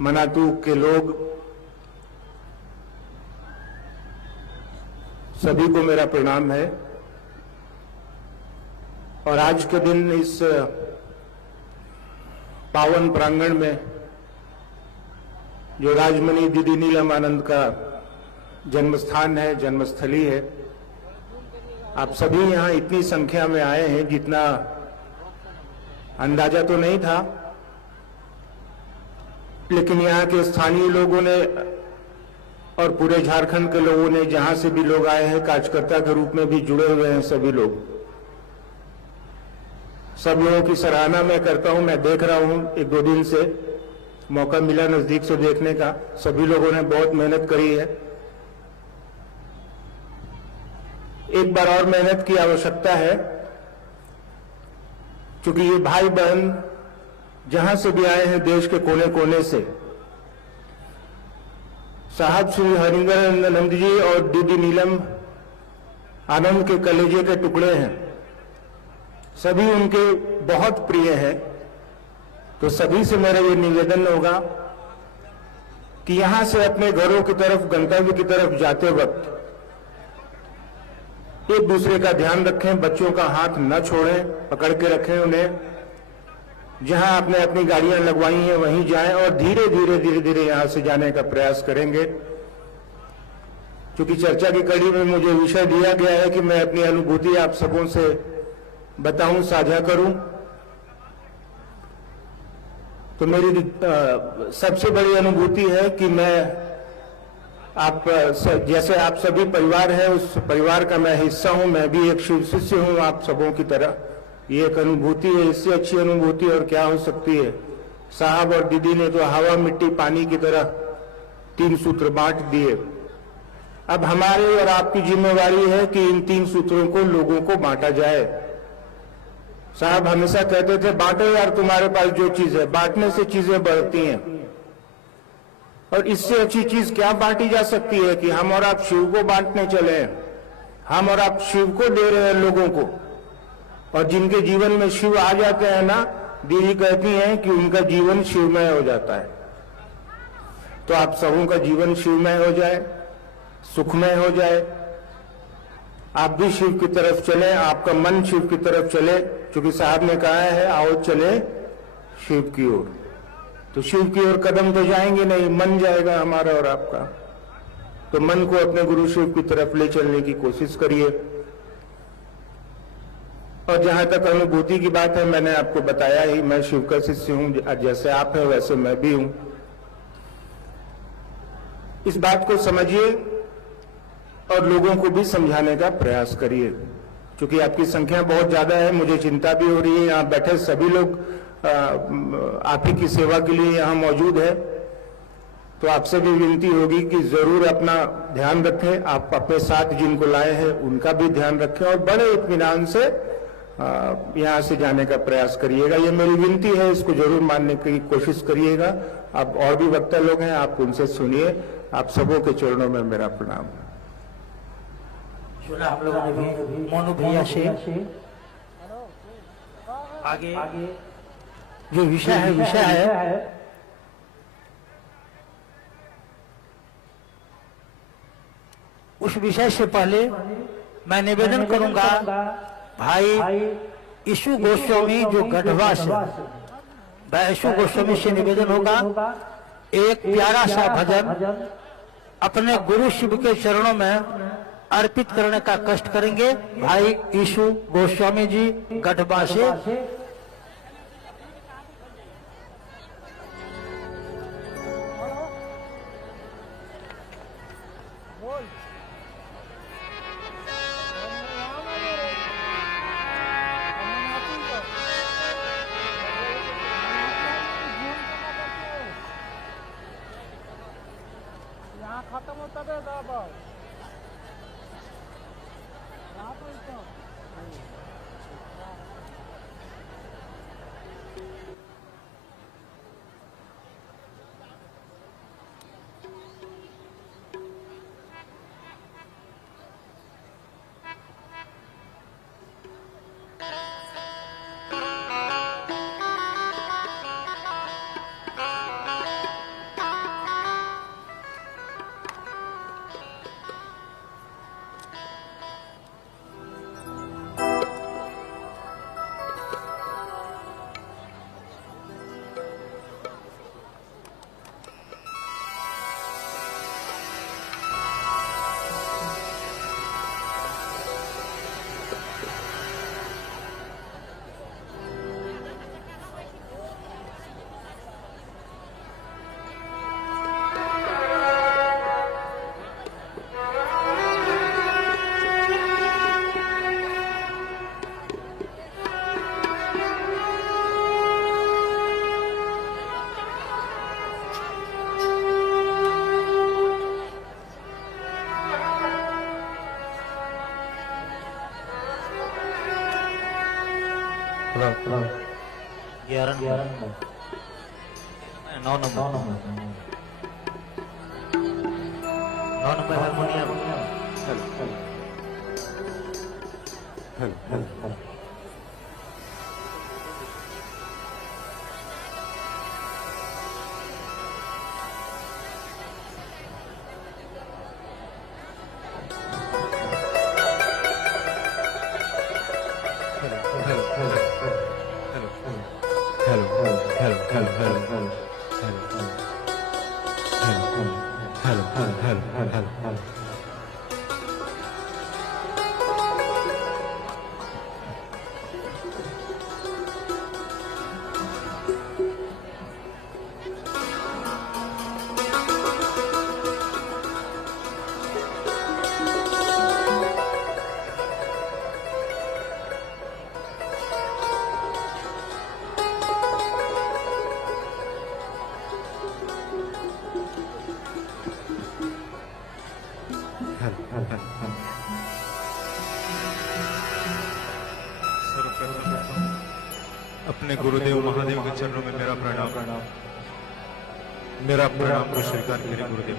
मनातू के लोग, सभी को मेरा प्रणाम है। और आज के दिन इस पावन प्रांगण में जो राजमणि दीदी नीलम आनंद का जन्मस्थान है, जन्मस्थली है, आप सभी यहां इतनी संख्या में आए हैं जितना अंदाजा तो नहीं था, लेकिन यहाँ के स्थानीय लोगों ने और पूरे झारखंड के लोगों ने, जहां से भी लोग आए हैं, कार्यकर्ता के रूप में भी जुड़े हुए हैं सभी लोग, सब लोगों की सराहना मैं करता हूं। मैं देख रहा हूं, एक दो दिन से मौका मिला नजदीक से देखने का, सभी लोगों ने बहुत मेहनत करी है। एक बार और मेहनत की आवश्यकता है, क्योंकि ये भाई बहन जहां से भी आए हैं देश के कोने कोने से, साहब श्री हरिंदर आनंद जी और दीदी नीलम आनंद के कलेजे के टुकड़े हैं, सभी उनके बहुत प्रिय हैं। तो सभी से मेरा ये निवेदन होगा कि यहां से अपने घरों की तरफ, गंतव्य की तरफ जाते वक्त एक दूसरे का ध्यान रखें, बच्चों का हाथ न छोड़ें, पकड़ के रखें उन्हें। जहां आपने अपनी गाड़ियां लगवाई हैं वहीं जाएं और धीरे धीरे यहां से जाने का प्रयास करेंगे। क्योंकि चर्चा की कड़ी में मुझे विषय दिया गया है कि मैं अपनी अनुभूति आप सबों से बताऊं, साझा करूं। तो मेरी सबसे बड़ी अनुभूति है कि मैं जैसे आप सभी परिवार है, उस परिवार का मैं हिस्सा हूं, मैं भी एक शिव शिष्य हूं आप सबों की तरह। ये एक अनुभूति है, इससे अच्छी अनुभूति और क्या हो सकती है। साहब और दीदी ने तो हवा मिट्टी पानी की तरह 3 सूत्र बांट दिए। अब हमारी और आपकी जिम्मेवारी है कि इन 3 सूत्रों को लोगों को बांटा जाए। साहब हमेशा कहते थे, बांटो यार, तुम्हारे पास जो चीज है। बांटने से चीजें बढ़ती हैं, और इससे अच्छी चीज क्या बांटी जा सकती है कि हम और आप शिव को बांटने चले। हम और आप शिव को दे रहे हैं लोगों को, और जिनके जीवन में शिव आ जाते हैं ना, दीदी कहती हैं कि उनका जीवन शिवमय हो जाता है। तो आप सबों का जीवन शिवमय हो जाए, सुखमय हो जाए, आप भी शिव की तरफ चले, आपका मन शिव की तरफ चले, क्योंकि साहब ने कहा है आओ चले शिव की ओर। तो शिव की ओर कदम तो जाएंगे नहीं, मन जाएगा हमारा और आपका। तो मन को अपने गुरु शिव की तरफ ले चलने की कोशिश करिए। और जहां तक अनुभूति की बात है, मैंने आपको बताया ही, मैं शिव का शिष्य हूं, जैसे आप हैं वैसे मैं भी हूं। इस बात को समझिए और लोगों को भी समझाने का प्रयास करिए। क्योंकि आपकी संख्या बहुत ज्यादा है, मुझे चिंता भी हो रही है। यहां बैठे सभी लोग आप ही की सेवा के लिए यहां मौजूद है। तो आपसे भी विनती होगी कि जरूर अपना ध्यान रखें, आप अपने साथ जिनको लाए हैं उनका भी ध्यान रखें, और बड़े इत्मीनान से यहां से जाने का प्रयास करिएगा। ये मेरी विनती है, इसको जरूर मानने की कोशिश करिएगा। अब और भी वक्ता लोग हैं, आप उनसे सुनिए। आप सबों के चरणों में मेरा प्रणाम। सुना हम लोगों ने भी मोनू भैया से। आगे जो विषय है उस विषय से पहले मैं निवेदन करूंगा, भाई यीशु गोस्वामी जो गढ़वा से, भाई यीशु गोस्वामी से निवेदन होगा, एक प्यारा सा भजन अपने गुरु शिव के चरणों में अर्पित करने का कष्ट करेंगे। भाई यीशु गोस्वामी जी गढ़वा से। खत्म होता है 11 9 नंबर हारमोनियम अपने गुरुदेव महादेव के चरणों में मेरा प्रणाम मेरा प्रणाम को स्वीकार करें गुरुदेव।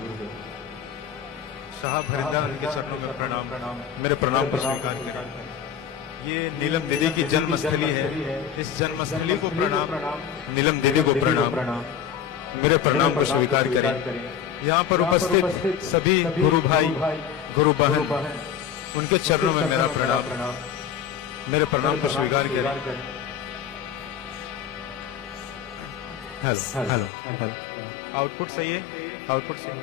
साहब हरिदान के चरणों में प्रणाम मेरे प्रणाम को स्वीकार करें। ये नीलम दीदी की जन्मस्थली है, इस जन्मस्थली को प्रणाम, नीलम दीदी को प्रणाम, मेरे प्रणाम को स्वीकार करें। यहाँ पर उपस्थित सभी गुरु भाई गुरु बहन उनके चरणों में मेरा प्रणाम, मेरे प्रणाम को स्वीकार करें। हेलो आउटपुट सही है, आउटपुट सही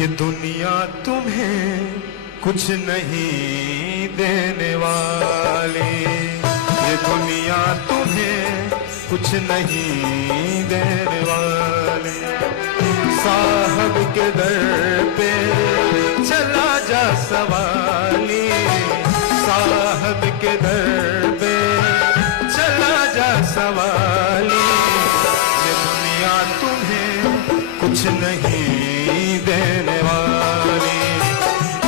ये दुनिया तुम्हें कुछ नहीं देने वाली, ये दुनिया तुम्हें कुछ नहीं देने वाली। साहब के दर पे चला जा सवाली, साहब के दर पे चला जा सवाली। ये दुनिया तुम्हें कुछ नहीं देने वाली,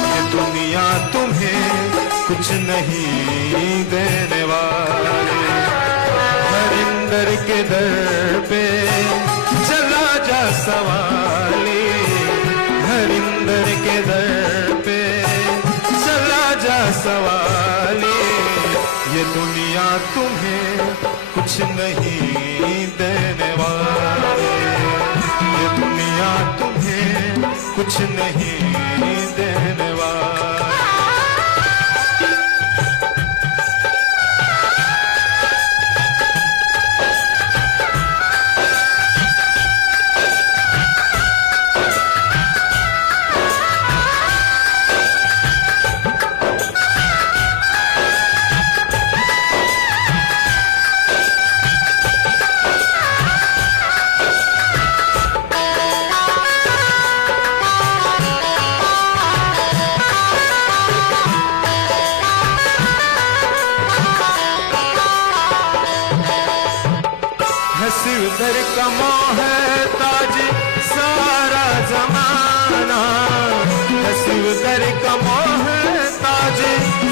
ये दुनिया तुम्हें कुछ नहीं देने वाली। हरिंदर के दर पे चला जा सवाली, हरिंदर के दर पे चला जा सवाली। ये दुनिया तुम्हें कुछ नहीं देने वाली, ये दुनिया तुम्हें कुछ नहीं देने वाली। उधर कमो है ताज सारा जमाना, हसी उधर कमो है ताज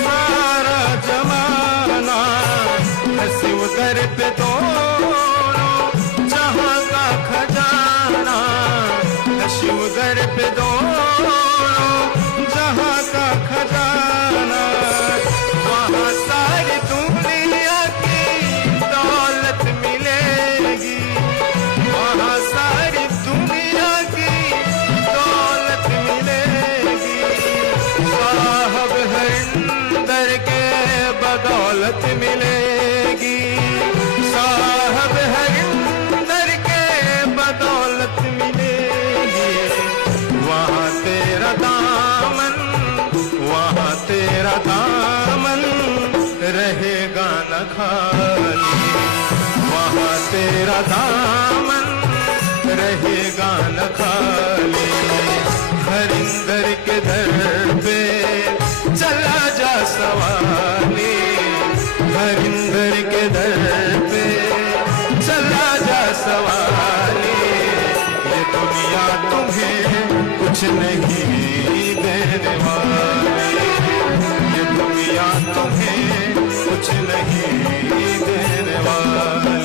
सारा जमाना। हसी उधर पे दोनों जहां का खजाना, हसी उधर पे दोनों जहां का खजाना। वहां सारी दुनिया दामन रहेगा न खाली। हरिंदर के दर पे चला जा सवाली, हरिंदर के दर पे चला जा सवाली। ये दुनिया तुम्हें कुछ नहीं देने वाली, ये दुनिया तुम्हें कुछ नहीं देने वाली।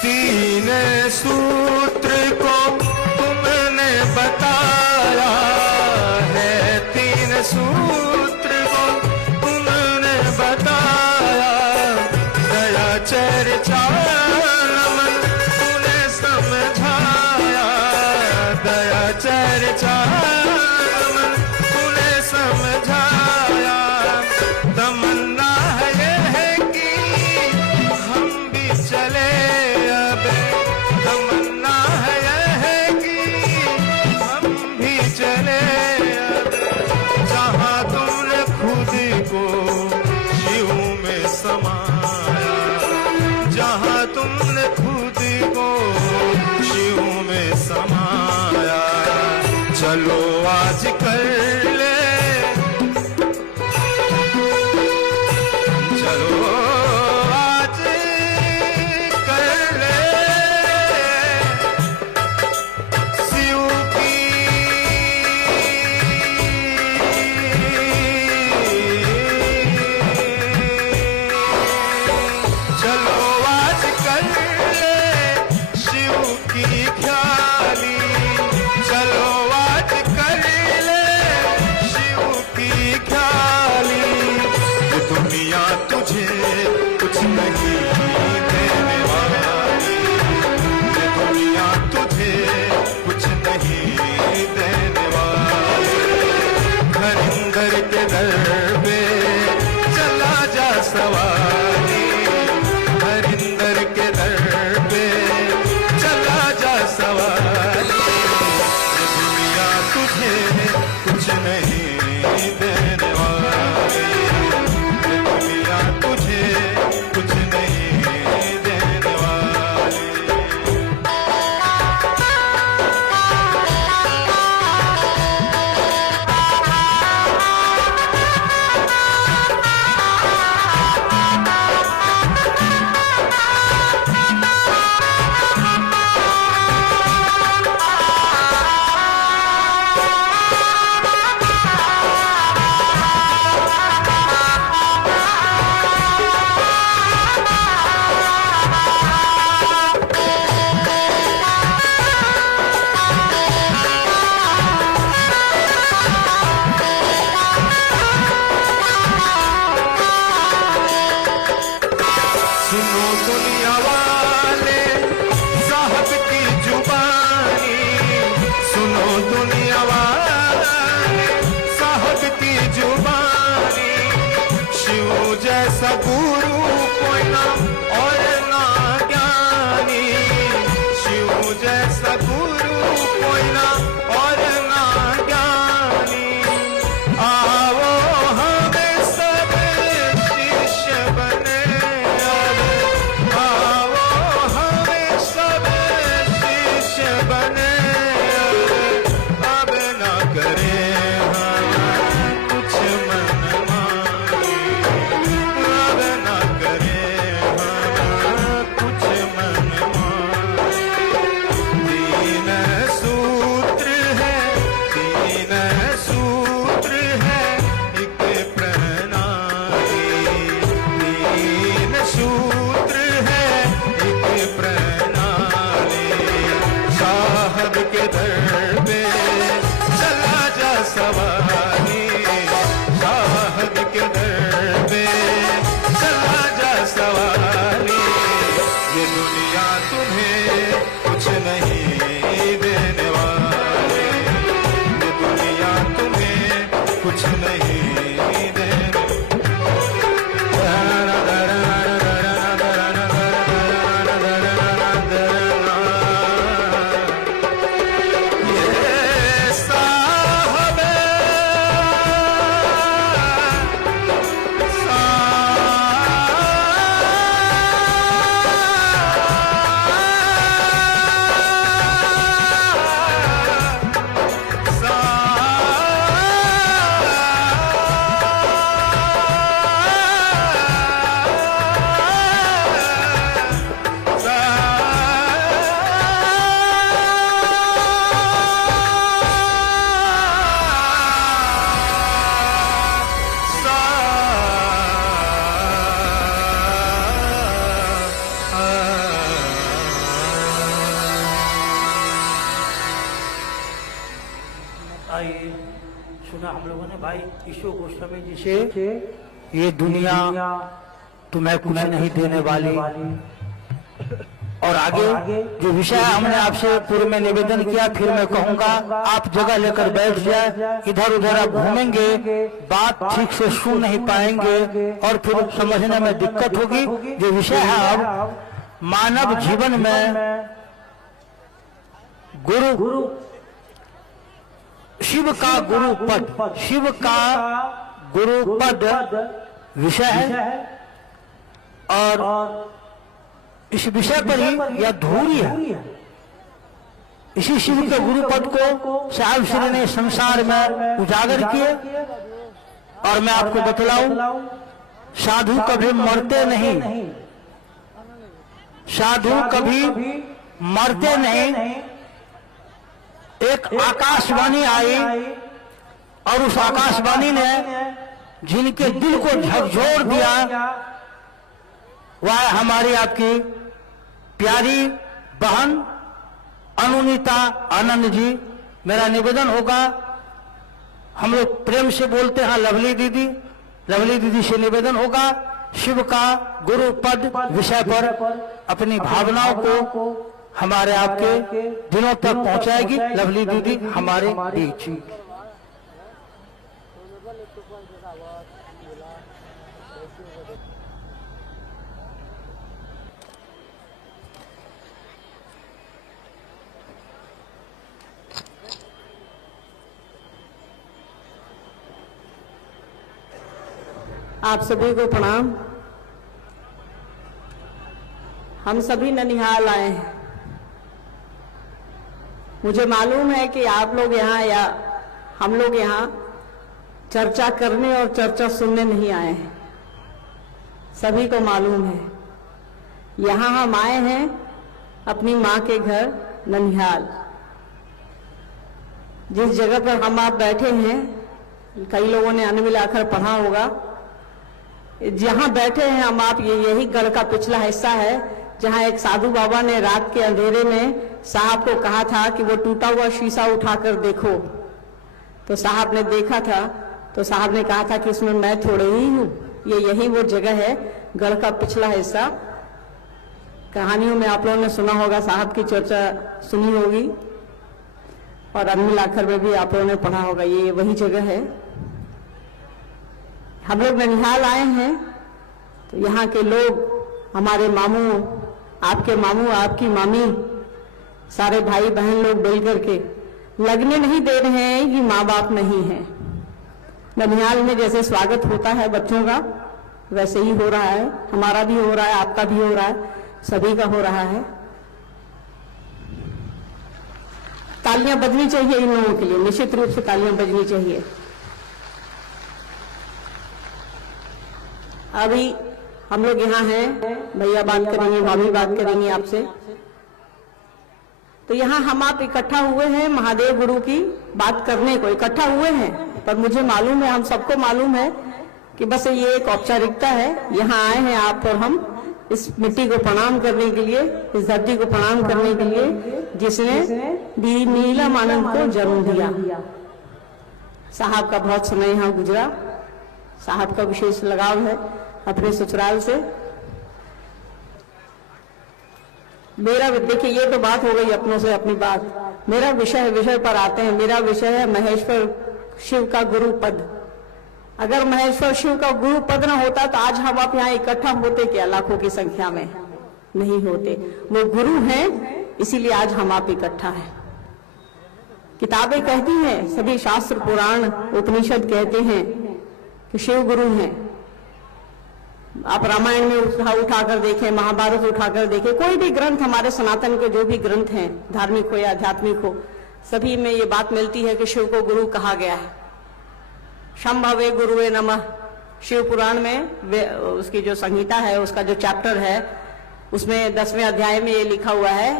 तीन सूत्र को तुमने बताया है, तीन सूत्र को तुमने बताया। दया चर्चा नमन तूने समझाया, दया चर्चा नमन तूने समझाया। तमन्ना है ये है कि हम भी चले, तमन्ना है यह कि हम भी चले। जहाँ तुमने खुद को शिव में समाया, जहाँ तुमने खुद को शिव में समाया। चलो आज कर ले, चलो आज कर ले शिव की चलो आज कर ले शिव की ख्याली, चलो आज कर ले शिव की ख्याली। ये दुनिया तुझे कुछ नहीं देने वाली, ये दुनिया तुझे कुछ नहीं देने वाली। हरिंदर के दर पे चला जा सवारी, हरिंदर के दर पे चला जा सवारी। ये दुनिया तुझे कुछ नहीं देने वाली, ये दुनिया तुझे कुछ नहीं देने वाली। सुनो दुनिया वाले साहब की जुबानी, सुनो दुनिया वाले साहब की जुबानी। शिव जैसा गुरु कोई ना और ना ज्ञानी, शिव जैसा गुरु कोई ना और ना ज्ञानी। आओ हमें सब शिष्य बने, बने अब ना करे हम कुछ मन मानी, अब ना करे हम कुछ मन मानी। तीन सूत्र है, तीन सूत्र है एक प्रणाली, तीन सूत्र है एक प्रणाली। साहब के दर पे चला जा सवार, कुछ नहीं आइए सुना हम लोगों ने भाई ईशु गोस्वामी जी से, ये दुनिया तुम्हें कुछ नहीं देने वाली। और आगे जो विषय हमने आपसे पूर्व में निवेदन किया, फिर मैं कहूंगा आप जगह लेकर बैठ जाए, इधर उधर आप घूमेंगे, बात ठीक से सुन नहीं पाएंगे और फिर समझने में दिक्कत होगी। जो विषय है अब मानव जीवन में गुरु, शिव का गुरु पद, शिव का गुरु पद विषय है और इस विषय पर ही यह धूरी है। इसी शिव के गुरु पद को साहब श्री ने संसार में उजागर किए। और मैं आपको बतलाऊं, साधु कभी मरते नहीं, साधु कभी मरते नहीं। एक आकाशवाणी आई और उस आकाशवाणी ने जिनके दिल को झकझोर दिया वह हमारी आपकी प्यारी बहन अनुनीता आनंद जी। मेरा निवेदन होगा, हम लोग प्रेम से बोलते हैं लवली दीदी, लवली दीदी से निवेदन होगा शिव का गुरु पद विषय पर अपनी भावनाओं को हमारे आपके दिनों तक पहुंचाएगी लवली दीदी हमारे बीच। आप सभी को प्रणाम। हम सभी ननिहाल आए हैं। मुझे मालूम है कि आप लोग यहाँ या हम लोग यहाँ चर्चा करने और चर्चा सुनने नहीं आए हैं, सभी को मालूम है। यहाँ हम आए हैं अपनी माँ के घर ननिहाल। जिस जगह पर हम आप बैठे हैं, कई लोगों ने अन्न मिलाकर पढ़ा होगा, जहाँ बैठे हैं हम आप, ये यही गढ़ का पिछला हिस्सा है जहाँ एक साधु बाबा ने रात के अंधेरे में साहब को कहा था कि वो टूटा हुआ शीशा उठाकर देखो। तो साहब ने देखा था, तो साहब ने कहा था कि इसमें मैं थोड़े ही हूँ, ये यही वो जगह है, गढ़ का पिछला हिस्सा। कहानियों में आप लोगों ने सुना होगा, साहब की चर्चा सुनी होगी और अन्न मिलाकर में भी आप लोगों ने पढ़ा होगा, ये वही जगह है। हम लोग ननिहाल आए हैं तो यहाँ के लोग, हमारे मामू, आपके मामू, आपकी मामी, सारे भाई बहन लोग मिल करके लगने नहीं दे रहे हैं कि माँ बाप नहीं है। ननिहाल में जैसे स्वागत होता है बच्चों का, वैसे ही हो रहा है, हमारा भी हो रहा है, आपका भी हो रहा है, सभी का हो रहा है। तालियां बजनी चाहिए इन लोगों के लिए, निश्चित रूप से तालियां बजनी चाहिए। अभी हम लोग यहाँ हैं, भैया बात करेंगे, भाभी बात करेंगी आपसे। तो यहाँ हम आप इकट्ठा हुए हैं महादेव गुरु की बात करने को इकट्ठा हुए हैं, पर मुझे मालूम है, हम सबको मालूम है कि बस ये एक औपचारिकता है। यहाँ आए हैं आप और हम इस मिट्टी को प्रणाम करने के लिए, इस धरती को प्रणाम करने के लिए जिसने दी नीलम आनंद को जन्म दिया। साहब का बहुत समय यहाँ गुजरा, साहब का विशेष लगाव है अपने ससुराल से। मेरा देखिए, ये तो बात हो गई अपनों से अपनी बात। मेरा विषय पर आते हैं। मेरा विषय है महेश्वर शिव का गुरु पद। अगर महेश्वर शिव का गुरु पद न होता तो आज हम आप यहाँ इकट्ठा होते क्या, लाखों की संख्या में नहीं होते। वो गुरु हैं, इसीलिए आज हम आप इकट्ठा हैं। किताबें कहती हैं, सभी शास्त्र पुराण उपनिषद कहते हैं कि शिव गुरु हैं। आप रामायण में उठाकर देखें, महाभारत उठाकर देखें, कोई भी ग्रंथ, हमारे सनातन के जो भी ग्रंथ हैं, धार्मिक हो या आध्यात्मिक हो, सभी में ये बात मिलती है कि शिव को गुरु कहा गया है। शंभवे गुरुवे नमः, शिव पुराण में उसकी जो संहिता है, उसका जो चैप्टर है, उसमें 10वें अध्याय में ये लिखा हुआ है,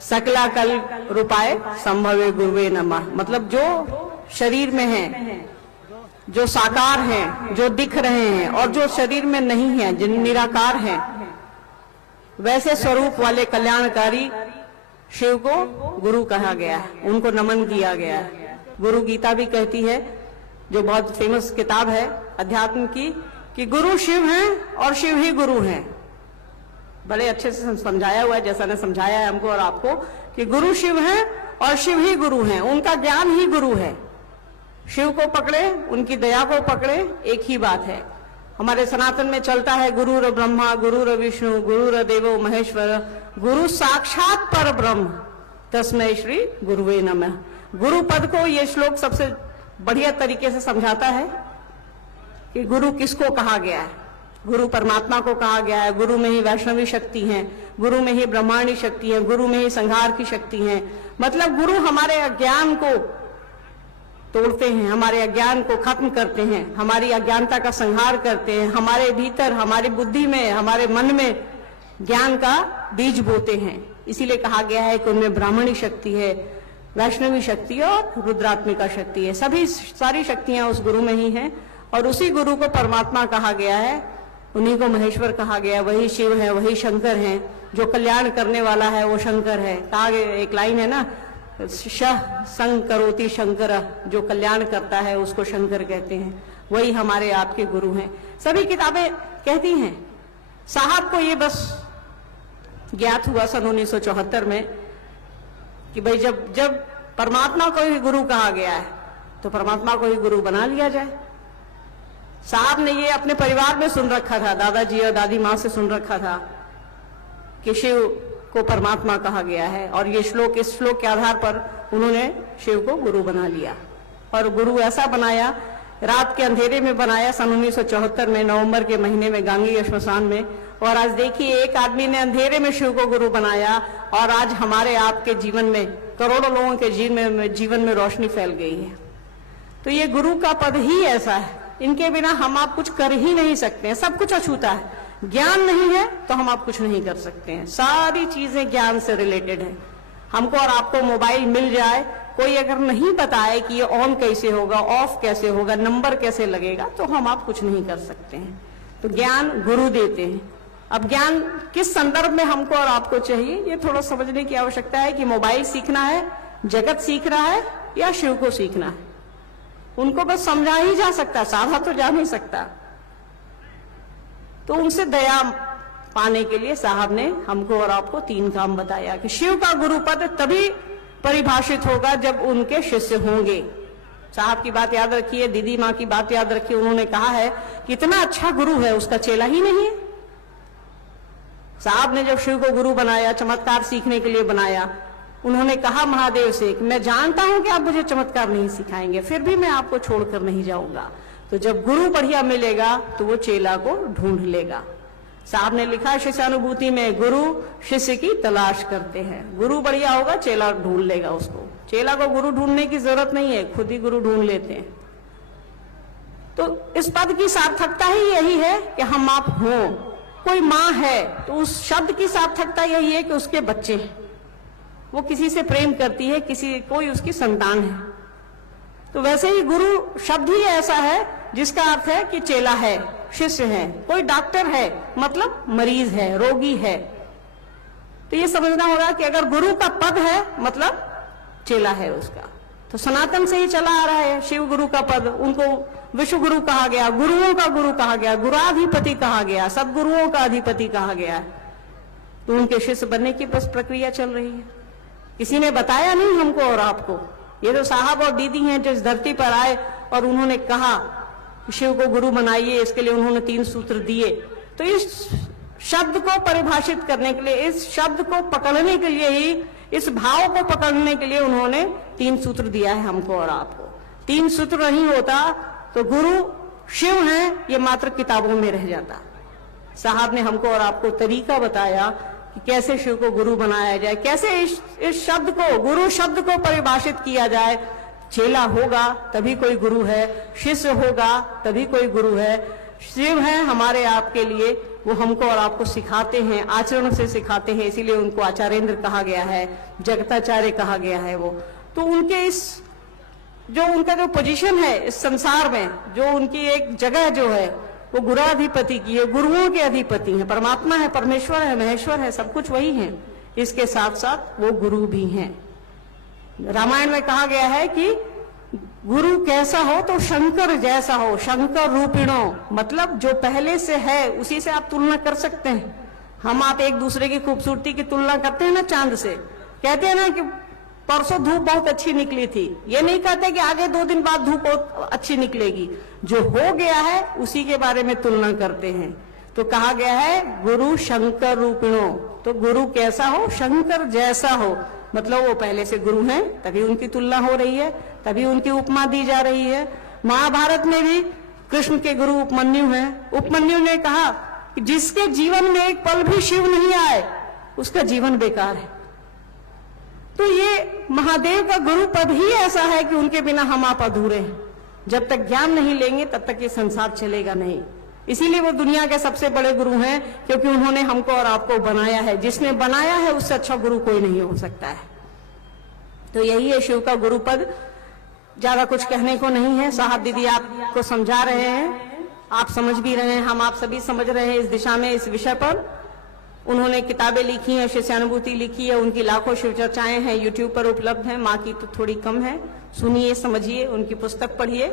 सकला कल रूपाय संभवे गुरुवे नमः। मतलब जो शरीर में है, जो साकार हैं, जो दिख रहे हैं, और जो शरीर में नहीं है, जिन निराकार हैं, वैसे स्वरूप वाले कल्याणकारी शिव को गुरु कहा गया है, उनको नमन किया गया है। गुरु गीता भी कहती है, जो बहुत फेमस किताब है अध्यात्म की, कि गुरु शिव हैं और शिव ही गुरु हैं। बड़े अच्छे से समझाया हुआ है, जैसा ने समझाया है हमको और आपको, कि गुरु शिव हैं और शिव ही गुरु हैं, उनका ज्ञान ही गुरु है। शिव को पकड़े, उनकी दया को पकड़े, एक ही बात है। हमारे सनातन में चलता है गुरुर ब्रह्मा गुरुर विष्णु गुरुर देवो महेश्वर गुरु साक्षात पर ब्रह्म तस्मै श्री गुरुवे नमः। गुरु पद को ये श्लोक सबसे बढ़िया तरीके से समझाता है कि गुरु किसको कहा गया है। गुरु परमात्मा को कहा गया है। गुरु में ही वैष्णवी शक्ति है, गुरु में ही ब्रह्मांडी शक्ति है, गुरु में ही संहार की शक्ति है। मतलब गुरु हमारे अज्ञान को तोड़ते हैं, हमारे अज्ञान को खत्म करते हैं, हमारी अज्ञानता का संहार करते हैं, हमारे भीतर, हमारी बुद्धि में, हमारे मन में ज्ञान का बीज बोते हैं। इसीलिए कहा गया है कि उनमें ब्राह्मणी शक्ति है, वैष्णवी शक्ति और रुद्रात्मिका शक्ति है। सभी सारी शक्तियां उस गुरु में ही हैं और उसी गुरु को परमात्मा कहा गया है, उन्हीं को महेश्वर कहा गया। वही शिव है, वही शंकर है, जो कल्याण करने वाला है वो शंकर है। कहा गया, एक लाइन है ना, शह संग करोति शंकर, जो कल्याण करता है उसको शंकर कहते हैं। वही हमारे आपके गुरु हैं। सभी किताबें कहती हैं। साहब को ये बस ज्ञात हुआ सन 1974 में कि भाई जब परमात्मा को ही गुरु कहा गया है तो परमात्मा को ही गुरु बना लिया जाए। साहब ने ये अपने परिवार में सुन रखा था, दादाजी और दादी माँ से सुन रखा था कि शिव को परमात्मा कहा गया है, और ये श्लोक, इस श्लोक के आधार पर उन्होंने शिव को गुरु बना लिया। और गुरु ऐसा बनाया, रात के अंधेरे में बनाया सन 1974 में, नवंबर के महीने में, गांगी श्मशान में। और आज देखिए, एक आदमी ने अंधेरे में शिव को गुरु बनाया और आज हमारे आपके जीवन में, करोड़ों लोगों के जीवन में रोशनी फैल गई है। तो ये गुरु का पद ही ऐसा है, इनके बिना हम आप कुछ कर ही नहीं सकते हैं। सब कुछ अछूता है, ज्ञान नहीं है तो हम आप कुछ नहीं कर सकते हैं। सारी चीजें ज्ञान से रिलेटेड है। हमको और आपको मोबाइल मिल जाए, कोई अगर नहीं बताए कि ये ऑन कैसे होगा, ऑफ कैसे होगा, नंबर कैसे लगेगा, तो हम आप कुछ नहीं कर सकते हैं। तो ज्ञान गुरु देते हैं। अब ज्ञान किस संदर्भ में हमको और आपको चाहिए, ये थोड़ा समझने की आवश्यकता है कि मोबाइल सीखना है, जगत सीख रहा है, या शिव को सीखना है। उनको बस समझा ही जा सकता, साधा तो जा नहीं सकता। तो उनसे दया पाने के लिए साहब ने हमको और आपको 3 काम बताया कि शिव का गुरु पद तभी परिभाषित होगा जब उनके शिष्य होंगे। साहब की बात याद रखिए, दीदी माँ की बात याद रखिए। उन्होंने कहा है कि इतना अच्छा गुरु है, उसका चेला ही नहीं है। साहब ने जब शिव को गुरु बनाया, चमत्कार सीखने के लिए बनाया, उन्होंने कहा महादेव से कि मैं जानता हूं कि आप मुझे चमत्कार नहीं सिखाएंगे, फिर भी मैं आपको छोड़कर नहीं जाऊंगा। तो जब गुरु बढ़िया मिलेगा तो वो चेला को ढूंढ लेगा। साहब ने लिखा शिष्यानुभूति में, गुरु शिष्य की तलाश करते हैं। गुरु बढ़िया होगा, चेला ढूंढ लेगा उसको। चेला को गुरु ढूंढने की जरूरत नहीं है, खुद ही गुरु ढूंढ लेते हैं। तो इस पद की सार्थकता ही यही है कि हम आप हों। कोई माँ है तो उस शब्द की सार्थकता यही है कि उसके बच्चे हैं, वो किसी से प्रेम करती है, कोई उसकी संतान है। तो वैसे ही गुरु शब्द ही ऐसा है जिसका अर्थ है कि चेला है, शिष्य है। कोई डॉक्टर है मतलब मरीज है, रोगी है। तो ये समझना होगा कि अगर गुरु का पद है मतलब चेला है उसका। तो सनातन से ही चला आ रहा है शिव गुरु का पद। उनको विश्व गुरु कहा गया, गुरुओं का गुरु कहा गया, गुराधिपति कहा गया, सब गुरुओं का अधिपति कहा गया। तो उनके शिष्य बनने की बस प्रक्रिया चल रही है। किसी ने बताया नहीं हमको और आपको। ये तो साहब और दीदी हैं जो इस धरती पर आए और उन्होंने कहा शिव को गुरु बनाइए, इसके लिए उन्होंने 3 सूत्र दिए। तो इस शब्द को परिभाषित करने के लिए, इस शब्द को पकड़ने के लिए ही, इस भाव को पकड़ने के लिए उन्होंने 3 सूत्र दिया है हमको और आपको। 3 सूत्र नहीं होता तो गुरु शिव हैं ये मात्र किताबों में रह जाता। साहब ने हमको और आपको तरीका बताया कि कैसे शिव को गुरु बनाया जाए, कैसे इस शब्द को, गुरु शब्द को परिभाषित किया जाए। चेला होगा तभी कोई गुरु है, शिष्य होगा तभी कोई गुरु है। शिव है हमारे आपके लिए, वो हमको और आपको सिखाते हैं, आचरण से सिखाते हैं, इसीलिए उनको आचार्येंद्र कहा गया है, जगताचार्य कहा गया है। वो तो उनके इस जो उनका जो पोजीशन है इस संसार में, जो उनकी एक जगह जो है वो गुराधिपति की है, गुरुओं के अधिपति हैं। परमात्मा है, परमेश्वर है, महेश्वर है, सब कुछ वही है। इसके साथ साथ वो गुरु भी हैं। रामायण में कहा गया है कि गुरु कैसा हो तो शंकर जैसा हो, शंकर रूपिणो, मतलब जो पहले से है उसी से आप तुलना कर सकते हैं। हम आप एक दूसरे की खूबसूरती की तुलना करते हैं ना चांद से, कहते हैं ना कि परसों धूप बहुत अच्छी निकली थी, ये नहीं कहते कि आगे 2 दिन बाद धूप बहुत अच्छी निकलेगी। जो हो गया है उसी के बारे में तुलना करते हैं। तो कहा गया है गुरु शंकर रूपिणो, तो गुरु कैसा हो, शंकर जैसा हो, मतलब वो पहले से गुरु हैं तभी उनकी तुलना हो रही है, तभी उनकी उपमा दी जा रही है। महाभारत में भी कृष्ण के गुरु उपमन्यु हैं। उपमन्यु ने कहा कि जिसके जीवन में एक पल भी शिव नहीं आए उसका जीवन बेकार है। तो ये महादेव का गुरु पद ही ऐसा है कि उनके बिना हम आप अधूरे हैं। जब तक ज्ञान नहीं लेंगे तब तक ये संसार चलेगा नहीं। इसीलिए वो दुनिया के सबसे बड़े गुरु हैं, क्योंकि उन्होंने हमको और आपको बनाया है। जिसने बनाया है उससे अच्छा गुरु कोई नहीं हो सकता है। तो यही है शिव का गुरु पद। ज्यादा कुछ कहने को नहीं है। साहब दीदी आपको समझा रहे हैं, आप समझ भी रहे हैं, हम आप सभी समझ रहे हैं इस दिशा में, इस विषय पर। उन्होंने किताबें लिखी हैं, शिष्यानुभूति लिखी है, उनकी लाखों शिव चर्चाएं हैं, यूट्यूब पर उपलब्ध हैं। माँ की तो थोड़ी कम है। सुनिए, समझिए, उनकी पुस्तक पढ़िए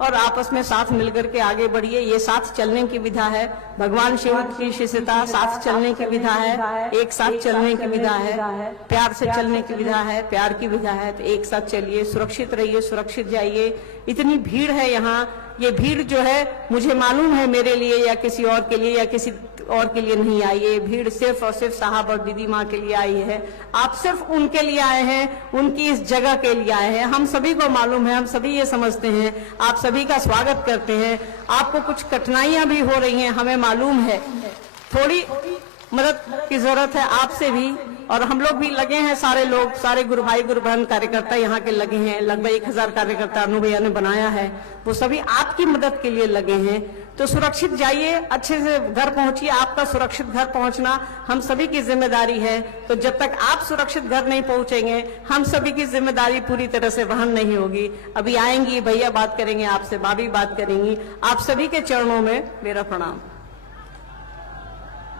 और आपस में साथ मिलकर के आगे बढ़िए। ये साथ चलने की विधा है। भगवान शिव की शिष्यता साथ चलने की विधा है, एक साथ चलने की विधा है, प्यार से चलने की विधा है, प्यार की विधा है। तो एक साथ चलिए, सुरक्षित रहिए, सुरक्षित जाइए। इतनी भीड़ है यहाँ, ये भीड़ जो है मुझे मालूम है मेरे लिए या किसी और के लिए या किसी और के लिए नहीं आई है। भीड़ सिर्फ और सिर्फ साहब और दीदी माँ के लिए आई है। आप सिर्फ उनके लिए आए हैं, उनकी इस जगह के लिए आए हैं। हम सभी को मालूम है, हम सभी ये समझते हैं, आप सभी का स्वागत करते हैं। आपको कुछ कठिनाइयां भी हो रही हैं, हमें मालूम है। थोड़ी मदद की जरूरत है आपसे भी, और हम लोग भी लगे हैं, सारे लोग, सारे गुरु भाई गुरु बहन कार्यकर्ता यहाँ के लगे हैं। लगभग 1000 कार्यकर्ता अनु भैया ने बनाया है, वो सभी आपकी मदद के लिए लगे हैं। तो सुरक्षित जाइए, अच्छे से घर पहुंचिए। आपका सुरक्षित घर पहुंचना हम सभी की जिम्मेदारी है। तो जब तक आप सुरक्षित घर नहीं पहुंचेंगे, हम सभी की जिम्मेदारी पूरी तरह से वहन नहीं होगी। अभी आएंगी भैया, बात करेंगे आपसे, भाभी बात करेंगी। आप सभी के चरणों में मेरा प्रणाम।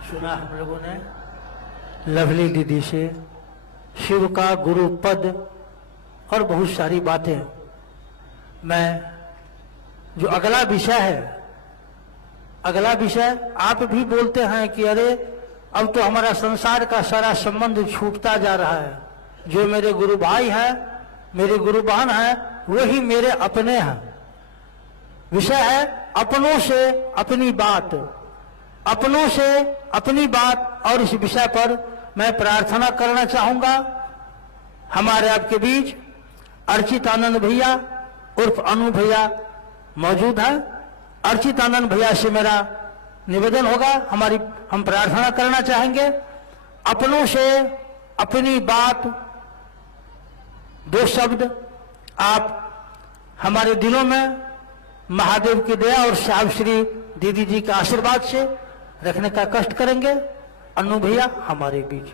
सुना हम लोगों ने लवली दीदी से शिव का गुरु पद और बहुत सारी बातें। मैं जो अगला विषय है, अगला विषय आप भी बोलते हैं कि अरे अब तो हमारा संसार का सारा संबंध छूटता जा रहा है। जो मेरे गुरु भाई हैं, मेरे गुरु बहन हैं, वही मेरे अपने हैं। विषय है अपनों से अपनी बात, अपनों से अपनी बात। और इस विषय पर मैं प्रार्थना करना चाहूंगा। हमारे आपके बीच अर्चित आनंद भैया उर्फ अनु भैया मौजूद हैं। अर्चित आनंद भैया से मेरा निवेदन होगा, हम प्रार्थना करना चाहेंगे। अपनों से अपनी बात, 2 शब्द आप हमारे दिलों में महादेव की दया और साहब श्री दीदी जी के आशीर्वाद से रखने का कष्ट करेंगे। अनु भैया हमारे बीच।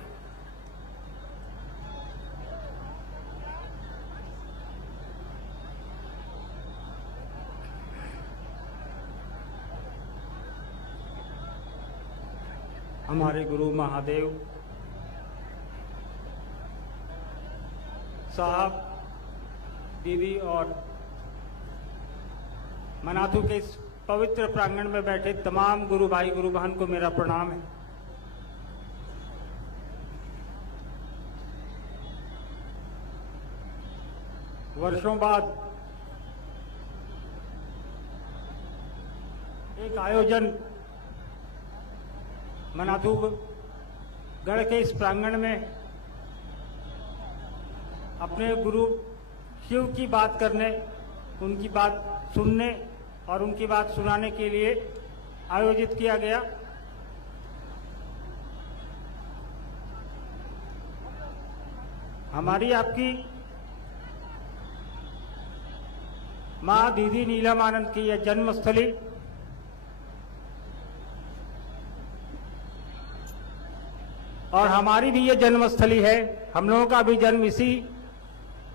हमारे गुरु महादेव साहब, दीदी और मनाथू के इस पवित्र प्रांगण में बैठे तमाम गुरु भाई गुरु बहन को मेरा प्रणाम है। वर्षों बाद एक आयोजन मनातू गढ़ के इस प्रांगण में अपने गुरु शिव की बात करने, उनकी बात सुनने और उनकी बात सुनाने के लिए आयोजित किया गया। हमारी आपकी माँ दीदी नीलम आनंद की यह जन्मस्थली और हमारी भी ये जन्मस्थली है। हम लोगों का भी जन्म इसी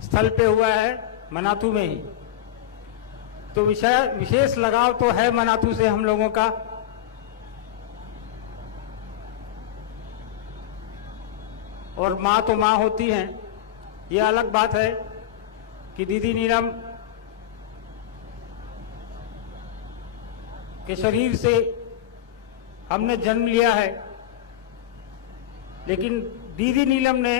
स्थल पे हुआ है, मनातू में ही। तो विशेष लगाव तो है मनातू से हम लोगों का। और माँ तो माँ होती हैं। ये अलग बात है कि दीदी नीलम के शरीर से हमने जन्म लिया है, लेकिन दीदी नीलम ने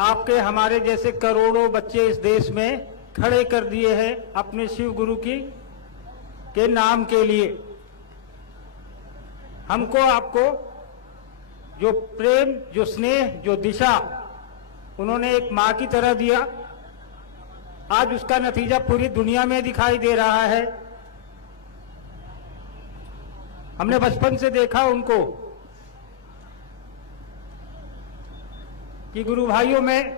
आपके हमारे जैसे करोड़ों बच्चे इस देश में खड़े कर दिए हैं अपने शिव गुरु के नाम के लिए। हमको आपको जो प्रेम, जो स्नेह, जो दिशा उन्होंने एक माँ की तरह दिया, आज उसका नतीजा पूरी दुनिया में दिखाई दे रहा है। हमने बचपन से देखा उनको कि गुरु भाइयों में,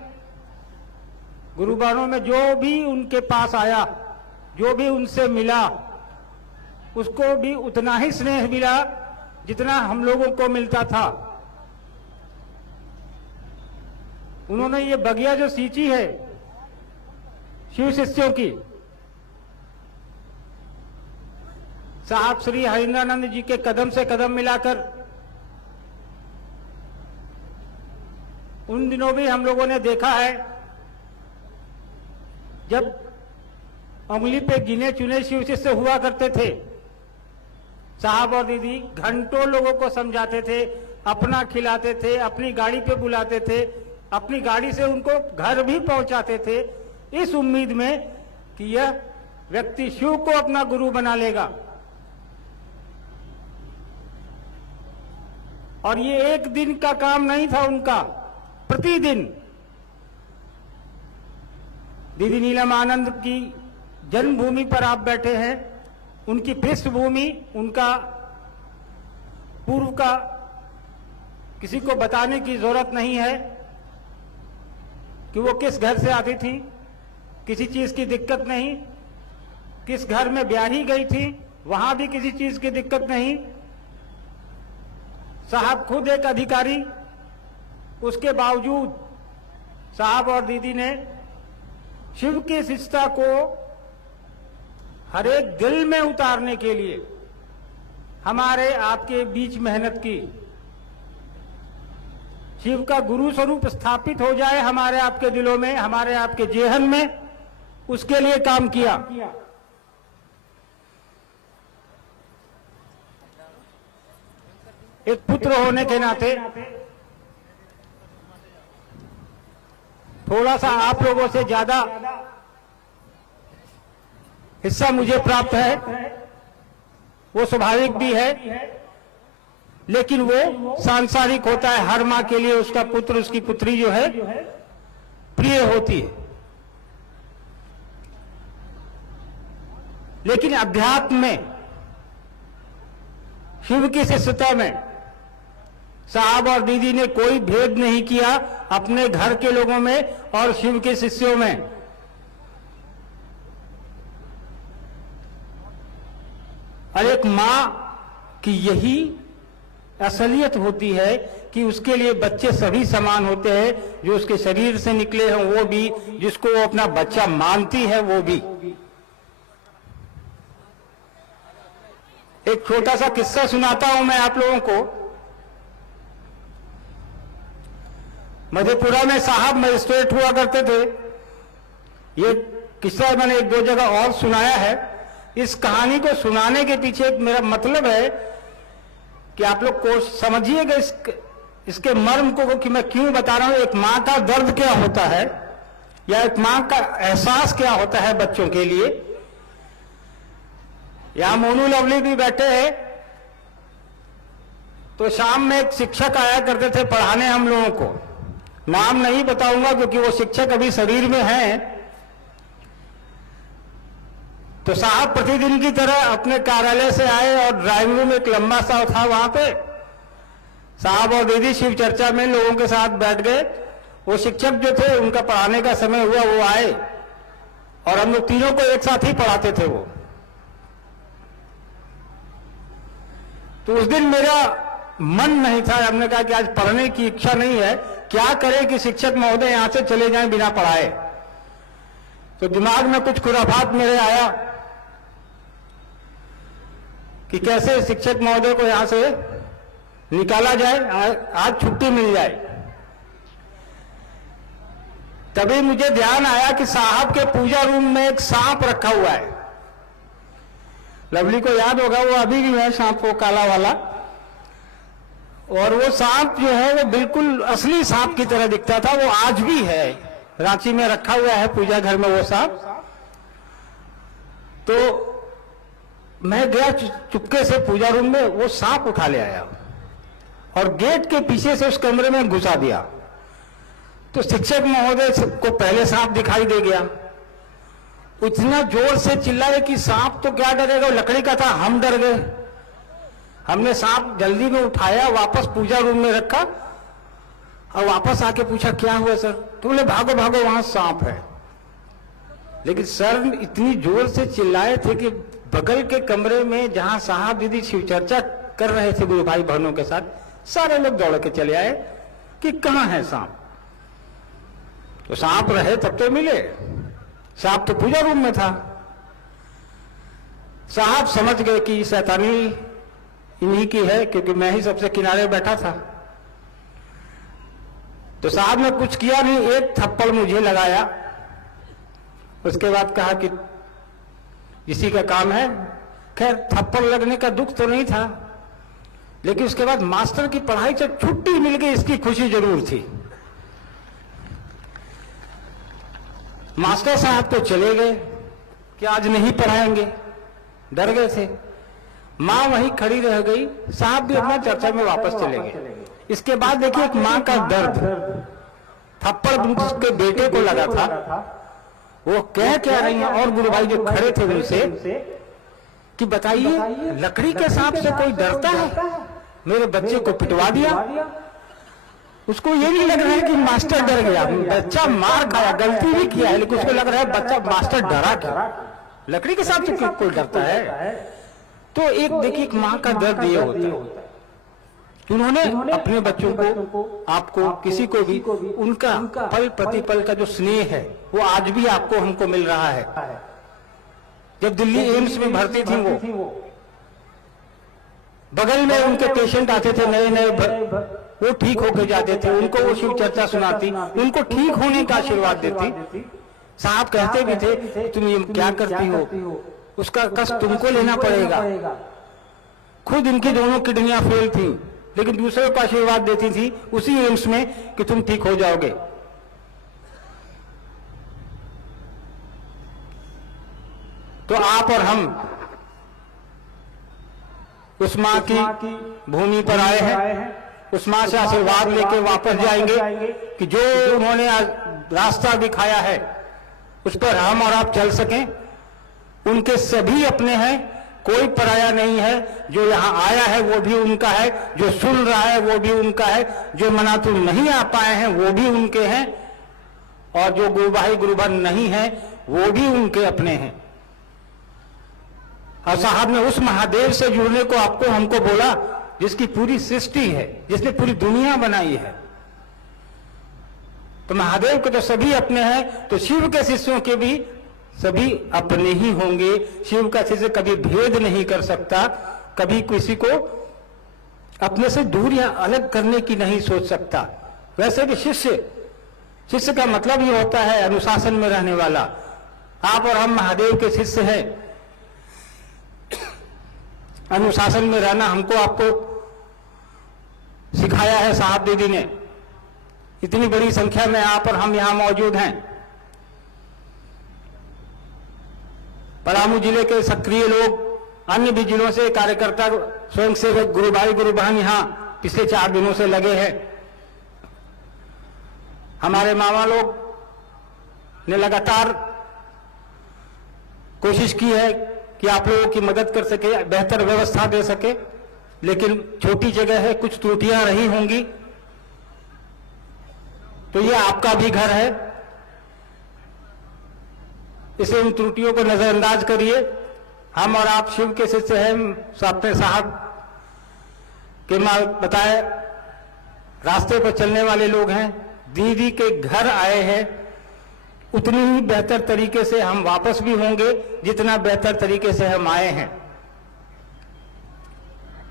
गुरु बहनों में जो भी उनके पास आया, जो भी उनसे मिला, उसको भी उतना ही स्नेह मिला जितना हम लोगों को मिलता था। उन्होंने ये बगिया जो सींची है शिव शिष्यों की, साहब श्री हरिंद्रानंद जी के कदम से कदम मिलाकर, उन दिनों भी हम लोगों ने देखा है जब उंगली पे गिने चुने शिव शिष्य हुआ करते थे। साहब और दीदी घंटों लोगों को समझाते थे, अपना खिलाते थे, अपनी गाड़ी पे बुलाते थे, अपनी गाड़ी से उनको घर भी पहुंचाते थे, इस उम्मीद में कि यह व्यक्ति शिव को अपना गुरु बना लेगा। और ये एक दिन का काम नहीं था उनका, प्रतिदिन दीदी नीलम आनंद की जन्मभूमि पर आप बैठे हैं। उनकी पृष्ठभूमि, उनका पूर्व का किसी को बताने की जरूरत नहीं है कि वो किस घर से आती थी, किसी चीज की दिक्कत नहीं, किस घर में ब्याही गई थी, वहां भी किसी चीज की दिक्कत नहीं। साहब खुद एक अधिकारी, उसके बावजूद साहब और दीदी ने शिव की शिष्टता को हर एक दिल में उतारने के लिए हमारे आपके बीच मेहनत की। शिव का गुरु स्वरूप स्थापित हो जाए हमारे आपके दिलों में, हमारे आपके जेहन में, उसके लिए काम किया। एक पुत्र होने के नाते थोड़ा सा आप लोगों से ज्यादा हिस्सा मुझे प्राप्त है, वो स्वाभाविक भी है, लेकिन वो सांसारिक होता है। हर मां के लिए उसका पुत्र, उसकी पुत्री जो है प्रिय होती है। लेकिन अध्यात्म में, शिव की शिष्यता में साहब और दीदी ने कोई भेद नहीं किया अपने घर के लोगों में और शिव के शिष्यों में। और एक मां की यही असलियत होती है कि उसके लिए बच्चे सभी समान होते हैं, जो उसके शरीर से निकले हैं वो भी, जिसको वो अपना बच्चा मानती है वो भी। एक छोटा सा किस्सा सुनाता हूं मैं आप लोगों को। मधेपुरा में साहब मजिस्ट्रेट हुआ करते थे। ये किस्सा मैंने एक दो जगह और सुनाया है। इस कहानी को सुनाने के पीछे एक मेरा मतलब है कि आप लोग को समझिएगा इसके मर्म को कि मैं क्यों बता रहा हूं। एक मां का दर्द क्या होता है या एक मां का एहसास क्या होता है बच्चों के लिए। यहां मोनू लवली भी बैठे हैं। तो शाम में एक शिक्षक आया करते थे पढ़ाने हम लोगों को, नाम नहीं बताऊंगा क्योंकि वो शिक्षक अभी शरीर में हैं। तो साहब प्रतिदिन की तरह अपने कार्यालय से आए और ड्राइंग रूम एक लंबा सा था, वहां पे साहब और दीदी शिव चर्चा में लोगों के साथ बैठ गए। वो शिक्षक जो थे उनका पढ़ाने का समय हुआ, वो आए और हम लोग तीनों को एक साथ ही पढ़ाते थे वो। तो उस दिन मेरा मन नहीं था, हमने कहा कि आज पढ़ने की इच्छा नहीं है, क्या करें कि शिक्षक महोदय यहां से चले जाएं बिना पढ़ाए। तो दिमाग में कुछ खुराफात मेरे आया कि कैसे शिक्षक महोदय को यहां से निकाला जाए, आज छुट्टी मिल जाए। तभी मुझे ध्यान आया कि साहब के पूजा रूम में एक सांप रखा हुआ है। लवली को याद होगा, वो अभी भी है सांप, वो काला वाला। और वो सांप जो है वो बिल्कुल असली सांप की तरह दिखता था, वो आज भी है, रांची में रखा हुआ है पूजा घर में वो सांप। तो मैं गया चुपके से पूजा रूम में, वो सांप उठा ले आया और गेट के पीछे से उस कमरे में घुसा दिया। तो शिक्षक महोदय को पहले सांप दिखाई दे गया, इतना जोर से चिल्लाए कि सांप तो क्या डरेगा, लकड़ी का था, हम डर गए। हमने सांप जल्दी में उठाया, वापस पूजा रूम में रखा और वापस आके पूछा क्या हुआ सर। तो बोले भागो भागो वहां सांप है। लेकिन सर इतनी जोर से चिल्लाए थे कि बगल के कमरे में जहां साहब दीदी शिव चर्चा कर रहे थे गुरु भाई बहनों के साथ, सारे लोग दौड़ के चले आए कि कहां है सांप। तो सांप रहे तब तो मिले, सांप तो पूजा रूम में था। साहब समझ गए कि शैतानी इन्हीं की है, क्योंकि मैं ही सबसे किनारे बैठा था। तो साहब ने कुछ किया नहीं, एक थप्पड़ मुझे लगाया। उसके बाद कहा कि इसी का काम है। खैर थप्पड़ लगने का दुख तो नहीं था, लेकिन उसके बाद मास्टर की पढ़ाई से छुट्टी मिल गई, इसकी खुशी जरूर थी। मास्टर साहब तो चले गए कि आज नहीं पढ़ाएंगे, डर गए थे। माँ वहीं खड़ी रह गई, साहब भी अपना चर्चा में वापस चले गए। इसके बाद देखिए एक माँ का दर्द, थप्पड़ उसके बेटे को लगा था, वो कह क्या रही है। और गुरु भाई जो खड़े थे उनसे कि बताइए लकड़ी के सांप से कोई डरता है, मेरे बच्चे को पिटवा दिया। उसको ये नहीं लग रहा है कि मास्टर डर गया, बच्चा मार खाया, गलती भी किया है, लेकिन उसको लग रहा है बच्चा मास्टर डरा क्या, लकड़ी के सांप से कोई डरता है। तो एक देखिए एक माँ का दर्द ये होता है। उन्होंने अपने बच्चों को, आपको, किसी को भी, उनका पल प्रतिपल का जो स्नेह है वो आज भी आपको हमको मिल रहा है। जब दिल्ली एम्स में भर्ती थी वो, बगल में उनके पेशेंट आते थे नए नए, वो ठीक होकर जाते थे, उनको वो शिव चर्चा सुनाती, उनको ठीक होने का आशीर्वाद देती। साहब कहते भी थे तुम ये क्या करती हो, उसका कष्ट तुमको लेना पड़ेगा। खुद इनकी दोनों किडनियां फेल थी, लेकिन दूसरे को आशीर्वाद देती थी उसी एम्स में कि तुम ठीक हो जाओगे। तो आप और हम उस मां की भूमि पर आए हैं, उस मां से आशीर्वाद लेके वापस जाएंगे कि जो उन्होंने रास्ता दिखाया है उस पर हम और आप चल सकें। उनके सभी अपने हैं, कोई पराया नहीं है। जो यहाँ आया है वो भी उनका है, जो सुन रहा है वो भी उनका है, जो मनातुर नहीं आ पाए हैं वो भी उनके हैं, और जो गुरु भाई गुरुबन नहीं है वो भी उनके अपने हैं। और साहब ने उस महादेव से जुड़ने को आपको हमको बोला जिसकी पूरी सृष्टि है, जिसने पूरी दुनिया बनाई है। तो महादेव के तो सभी अपने हैं, तो शिव के शिष्यों के भी सभी अपने ही होंगे। शिव का शिष्य कभी भेद नहीं कर सकता, कभी किसी को अपने से दूर या अलग करने की नहीं सोच सकता। वैसे भी शिष्य का मतलब ये होता है अनुशासन में रहने वाला। आप और हम महादेव के शिष्य हैं। अनुशासन में रहना हमको आपको सिखाया है साहब दीदी ने। इतनी बड़ी संख्या में आप और हम यहां मौजूद हैं। पलामू जिले के सक्रिय लोग अन्य भी जिलों से कार्यकर्ता स्वयंसेवक गुरु भाई गुरु बहन यहाँ पिछले 4 दिनों से लगे हैं। हमारे मामा लोग ने लगातार कोशिश की है कि आप लोगों की मदद कर सके, बेहतर व्यवस्था दे सके, लेकिन छोटी जगह है, कुछ त्रुटियां रही होंगी, तो ये आपका भी घर है, इसे उन त्रुटियों को नजरअंदाज करिए। हम और आप शिव के शिष्य हैं, अपने साहब के बताए रास्ते पर चलने वाले लोग हैं। दीदी के घर आए हैं, उतनी ही बेहतर तरीके से हम वापस भी होंगे जितना बेहतर तरीके से हम आए हैं।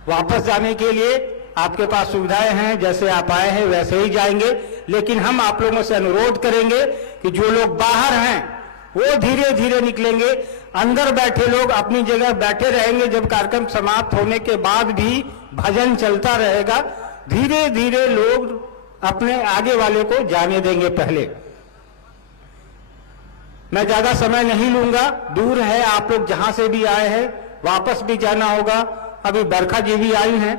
वापस जाने के लिए आपके पास सुविधाएं हैं, जैसे आप आए हैं वैसे ही जाएंगे, लेकिन हम आप लोगों से अनुरोध करेंगे कि जो लोग बाहर हैं वो धीरे धीरे निकलेंगे, अंदर बैठे लोग अपनी जगह बैठे रहेंगे। जब कार्यक्रम समाप्त होने के बाद भी भजन चलता रहेगा, धीरे धीरे लोग अपने आगे वाले को जाने देंगे। पहले मैं ज्यादा समय नहीं लूंगा, दूर है, आप लोग जहां से भी आए हैं वापस भी जाना होगा। अभी बरखा जी भी आई हैं।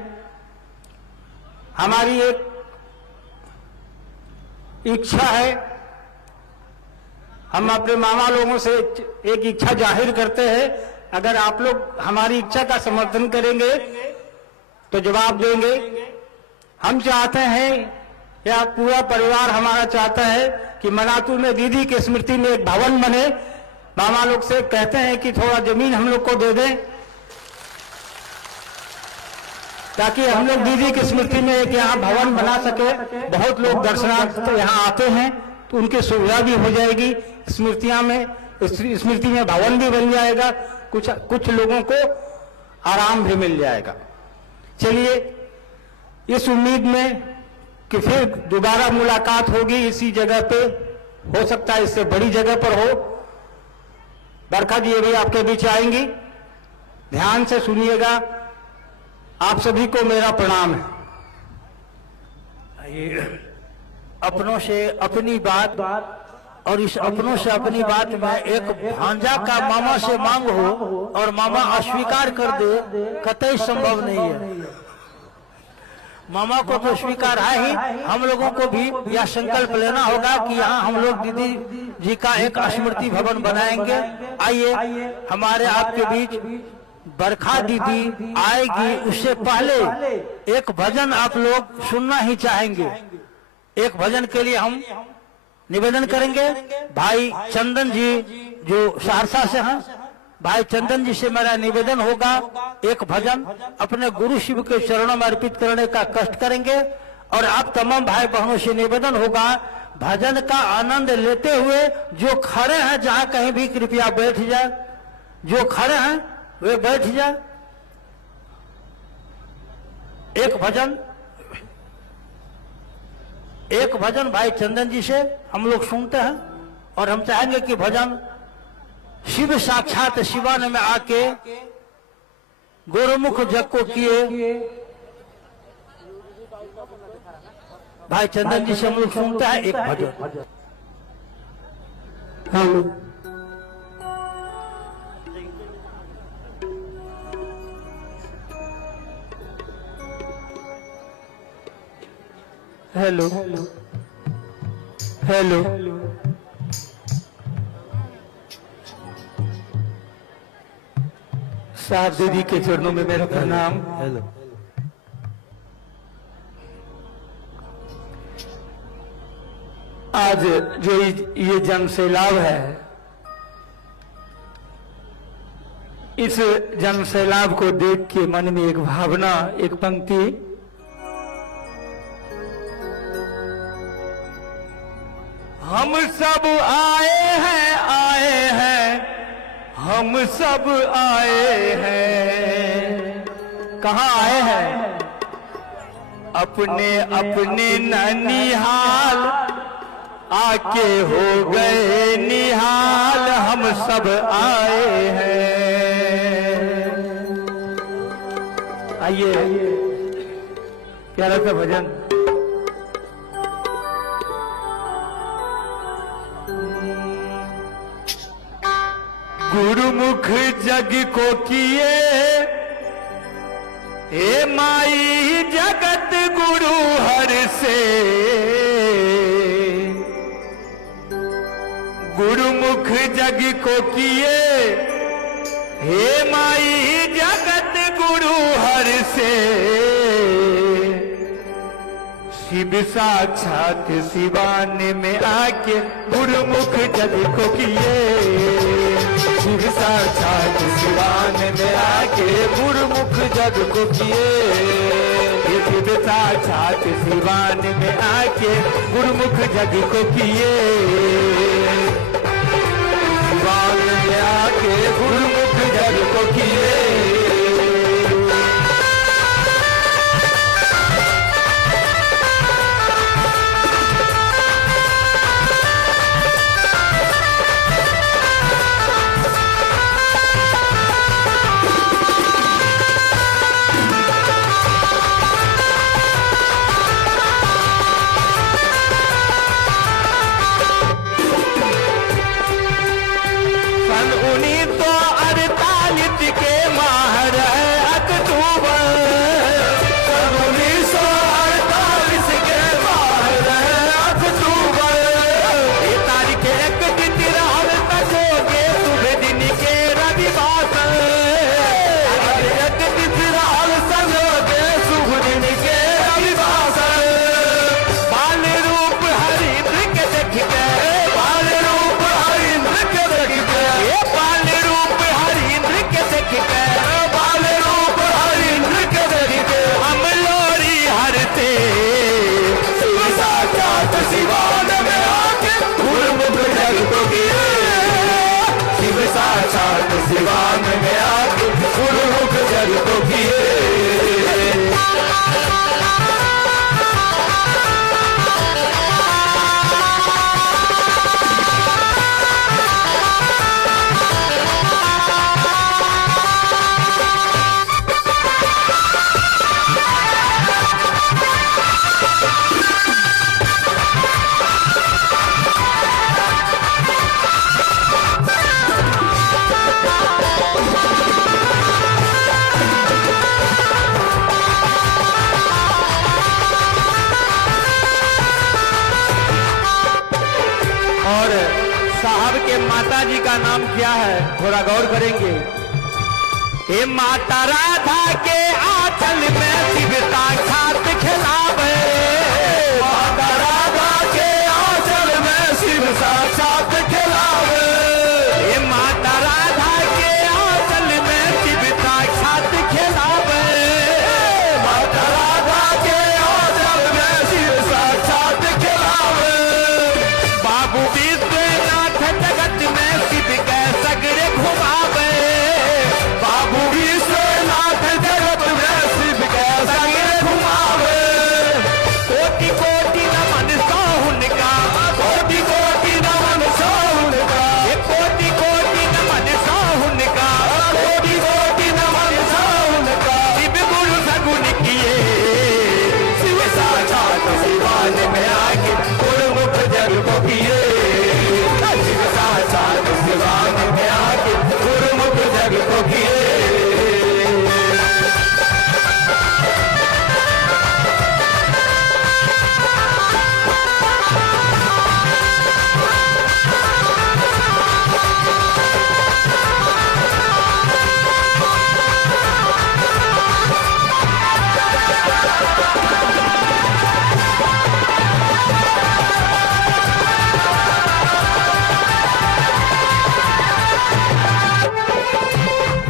हमारी एक इच्छा है, हम अपने मामा लोगों से एक इच्छा जाहिर करते हैं, अगर आप लोग हमारी इच्छा का समर्थन करेंगे तो जवाब देंगे। हम चाहते हैं, या पूरा परिवार हमारा चाहता है कि मनातू में दीदी की स्मृति में एक भवन बने। मामा लोग से कहते हैं कि थोड़ा जमीन हम लोग को दे दें, ताकि हम लोग दीदी की स्मृति में एक यहाँ भवन बना सके। बहुत लोग दर्शनार्थ यहाँ आते हैं तो उनकी सुविधा भी हो जाएगी। स्मृति में भवन भी बन जाएगा, कुछ लोगों को आराम भी मिल जाएगा। चलिए, इस उम्मीद में कि फिर दोबारा मुलाकात होगी इसी जगह पे, हो सकता है इससे बड़ी जगह पर हो। बरखा जी अभी आपके बीच आएंगी, ध्यान से सुनिएगा। आप सभी को मेरा प्रणाम है। अपनों से अपनी बात और इस अपनों से अपनी बात में एक भांजा का मामा से मांग हो और मामा अस्वीकार कर दे, कतई संभव नहीं है। मामा को तो स्वीकार है ही, हम लोगों को भी यह संकल्प लेना होगा कि यहाँ हम लोग दीदी जी का एक स्मृति भवन बनाएंगे। आइए, हमारे आपके बीच बरखा दीदी आएगी, उससे पहले एक भजन आप लोग सुनना ही चाहेंगे। एक भजन के लिए हम निवेदन करेंगे। भाई चंदन जी जो सहरसा से हैं, भाई चंदन जी से मेरा निवेदन होगा, एक भजन अपने गुरु शिव के चरणों में अर्पित करने का कष्ट करेंगे। और आप तमाम भाई बहनों से निवेदन होगा, भजन का आनंद लेते हुए जो खड़े हैं जहां कहीं भी कृपया बैठ जाए, जो खड़े हैं वे बैठ जाए। एक भजन भाई चंदन जी से हम लोग सुनते हैं, और हम चाहेंगे कि भजन शिव साक्षात शिवान में आके गोरमुख जग को किए। भाई चंदन जी से हम लोग सुनते हैं एक भजन। हेलो हेलो हेलो, साहब दीदी के चरणों में मेरा प्रणाम। हेलो, आज जो ये जन सैलाब है, इस जन सैलाब को देख के मन में एक भावना, एक पंक्ति, हम सब आए हैं, हम सब आए हैं। कहाँ आए हैं? अपने अपने ननिहाल, आके हो गए निहाल, हम सब आए हैं। आइए, प्यारा सा भजन। गुरुमुख जग को किए, हे माई जगत गुरु हर से। गुरुमुख जग को किए, हे माई जगत गुरु हर से। शिव साक्षात सिवान में आके गुरुमुख जग को किए। शिव साक्षात सिवान में आके गुरुमुख जग को किए। शिव साक्षात सिवान में आके गुरुमुख जग को किए। सिवान में आके गुरुमुख जग को किए। सिवान में आके गुरुमुख जग को किए। और साहब के माता जी का नाम क्या है, थोड़ा गौर करेंगे। हे माता राधा के आंचल में शिव साक्षात खिलावे। माता राधा के आंचल में शिव साक्षात खिलावे। हे माता राधा के आंचल में शिव साक्षात खिलावे। माता राधा के आंचल में शिव साक्षात खिलावे। बाबू विश्वनाथ जगत में शिव के सगरे घुमावे। बाबू विश्वनाथ जगत में शिव के सगरे घुमावे। कोटि कोटि नमन साहुन का, कोटि कोटि नमन साहुन का, कोटि कोटि नमन साहुन का, कोटि कोटि नमन साहुन का। शिव गुरु सगुन किए, शिव साक्षात सिवान में आके गुरुमुख जग को किए। शिव साक्षात सिवान में आके गुरुमुख जग को किए।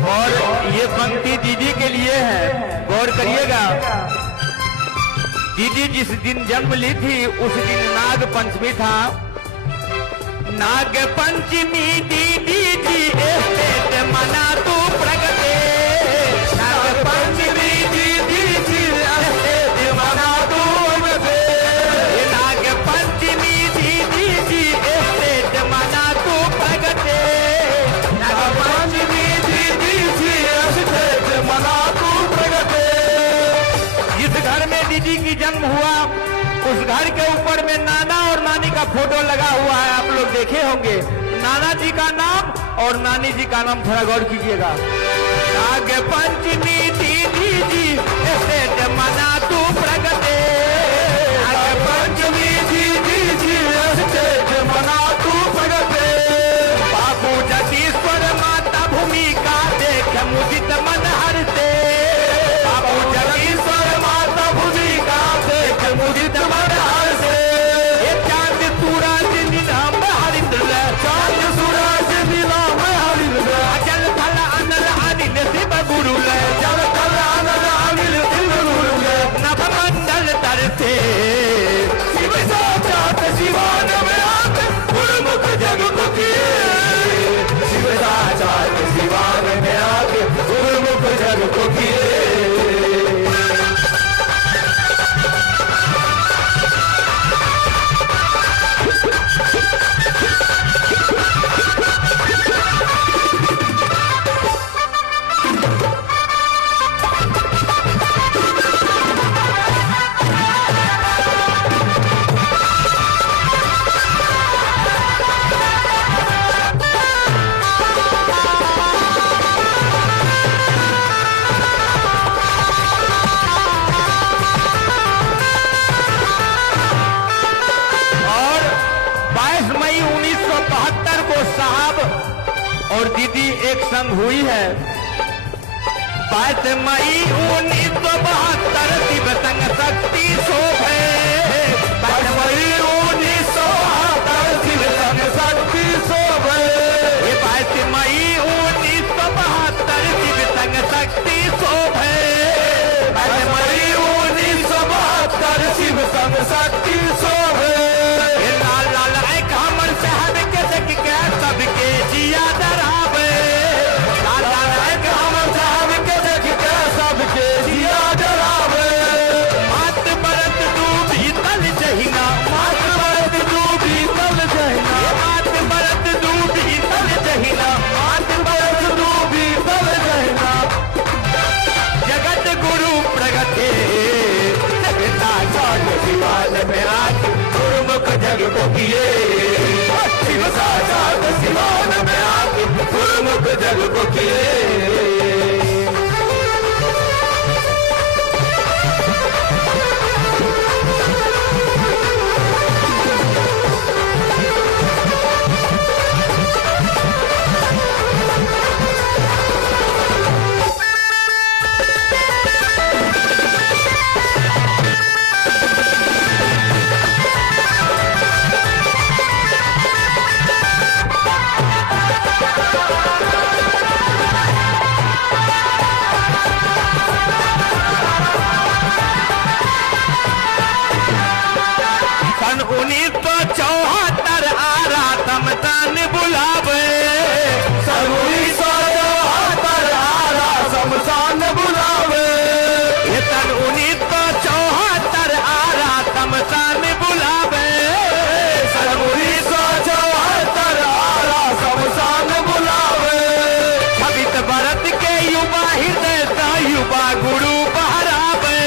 और ये पंक्ति दीदी के लिए है, गौर करिएगा। दीदी जिस दिन जन्म ली थी उस दिन नाग पंचमी था। नाग पंचमी दीदी जी एस्टेट मना तू प्रगटे। नाग पंचमी दीदी जी एस्टेट मना तू प्रगटे। नाग पंचमी दीदी जी एस्टेट मना तू प्रगटे। नाग पंचमी दीदी जी एस्टेट मना तू प्रगटे। जिस घर में दीदी की जन्म हुआ उस घर के ऊपर में नाना और नानी का फोटो लगा हुआ है, आप लोग देखे होंगे। नाना जी का नाम और नानी जी का नाम थोड़ा गौर कीजिएगा। नाग पंचमी दीदी जी स्टेज मना तू प्रगटे, नाग पंचमी दीदी जी स्टेज मना तू प्रगटे। बाबू जगदीश्वर माता भूमिका देख मुदित मन हरते, बाबू जगदीश्वर माता भूमिका देख मुदित मन हरते। ये चांद सूरज नीलाम हरिंद्र, चांद सूरज नीलाम हरिंद्र। जल थल अनल अनिल शिव गुरु ले, जल थल अनल अनिल शिव गुरु ले। नभ मंडल तरते शिव साक्षात शिवान में आके गुरुमुख जग को किए, शिव साक्षात शिवान में आके गुरुमुख जग को किए। और दीदी एक संग हुई है। 22 मई 1972 शिव संग शक्ति शोभे, 22 मई 1972 शिव संग शक्ति शोभे। 22 मई 1972 शिव संग शक्ति शोभे, 22 मई 1972 शिव संग शक्ति शोभे। लाल लाल एक हमर शहर के देख के सबके जिया डरावे, लाल लाल एक हमर शहर के देख के सबके जिया डरावे। मात बरत डूबी तल जहिना, मात बरत डूबी तल जहिना, मात बरत डूबी तल जहिना, मात बरत डूबी तल जहिना। जगत गुरु प्रगटे जगता चाल शिवान में आके गुरुमुख जग को किए, शिव साक्षात शिवान में आके गुरुमुख जग को किए। सन 1974 आरा समतान बुलावे, सन 1974 आरा समतान बुलावे। ये सन 1974 आरा समतान बुलावे, सन 1974 आरा समतान बुलावे। 26 बरस के युवा हृदय सा युवा गुरु बहरावे,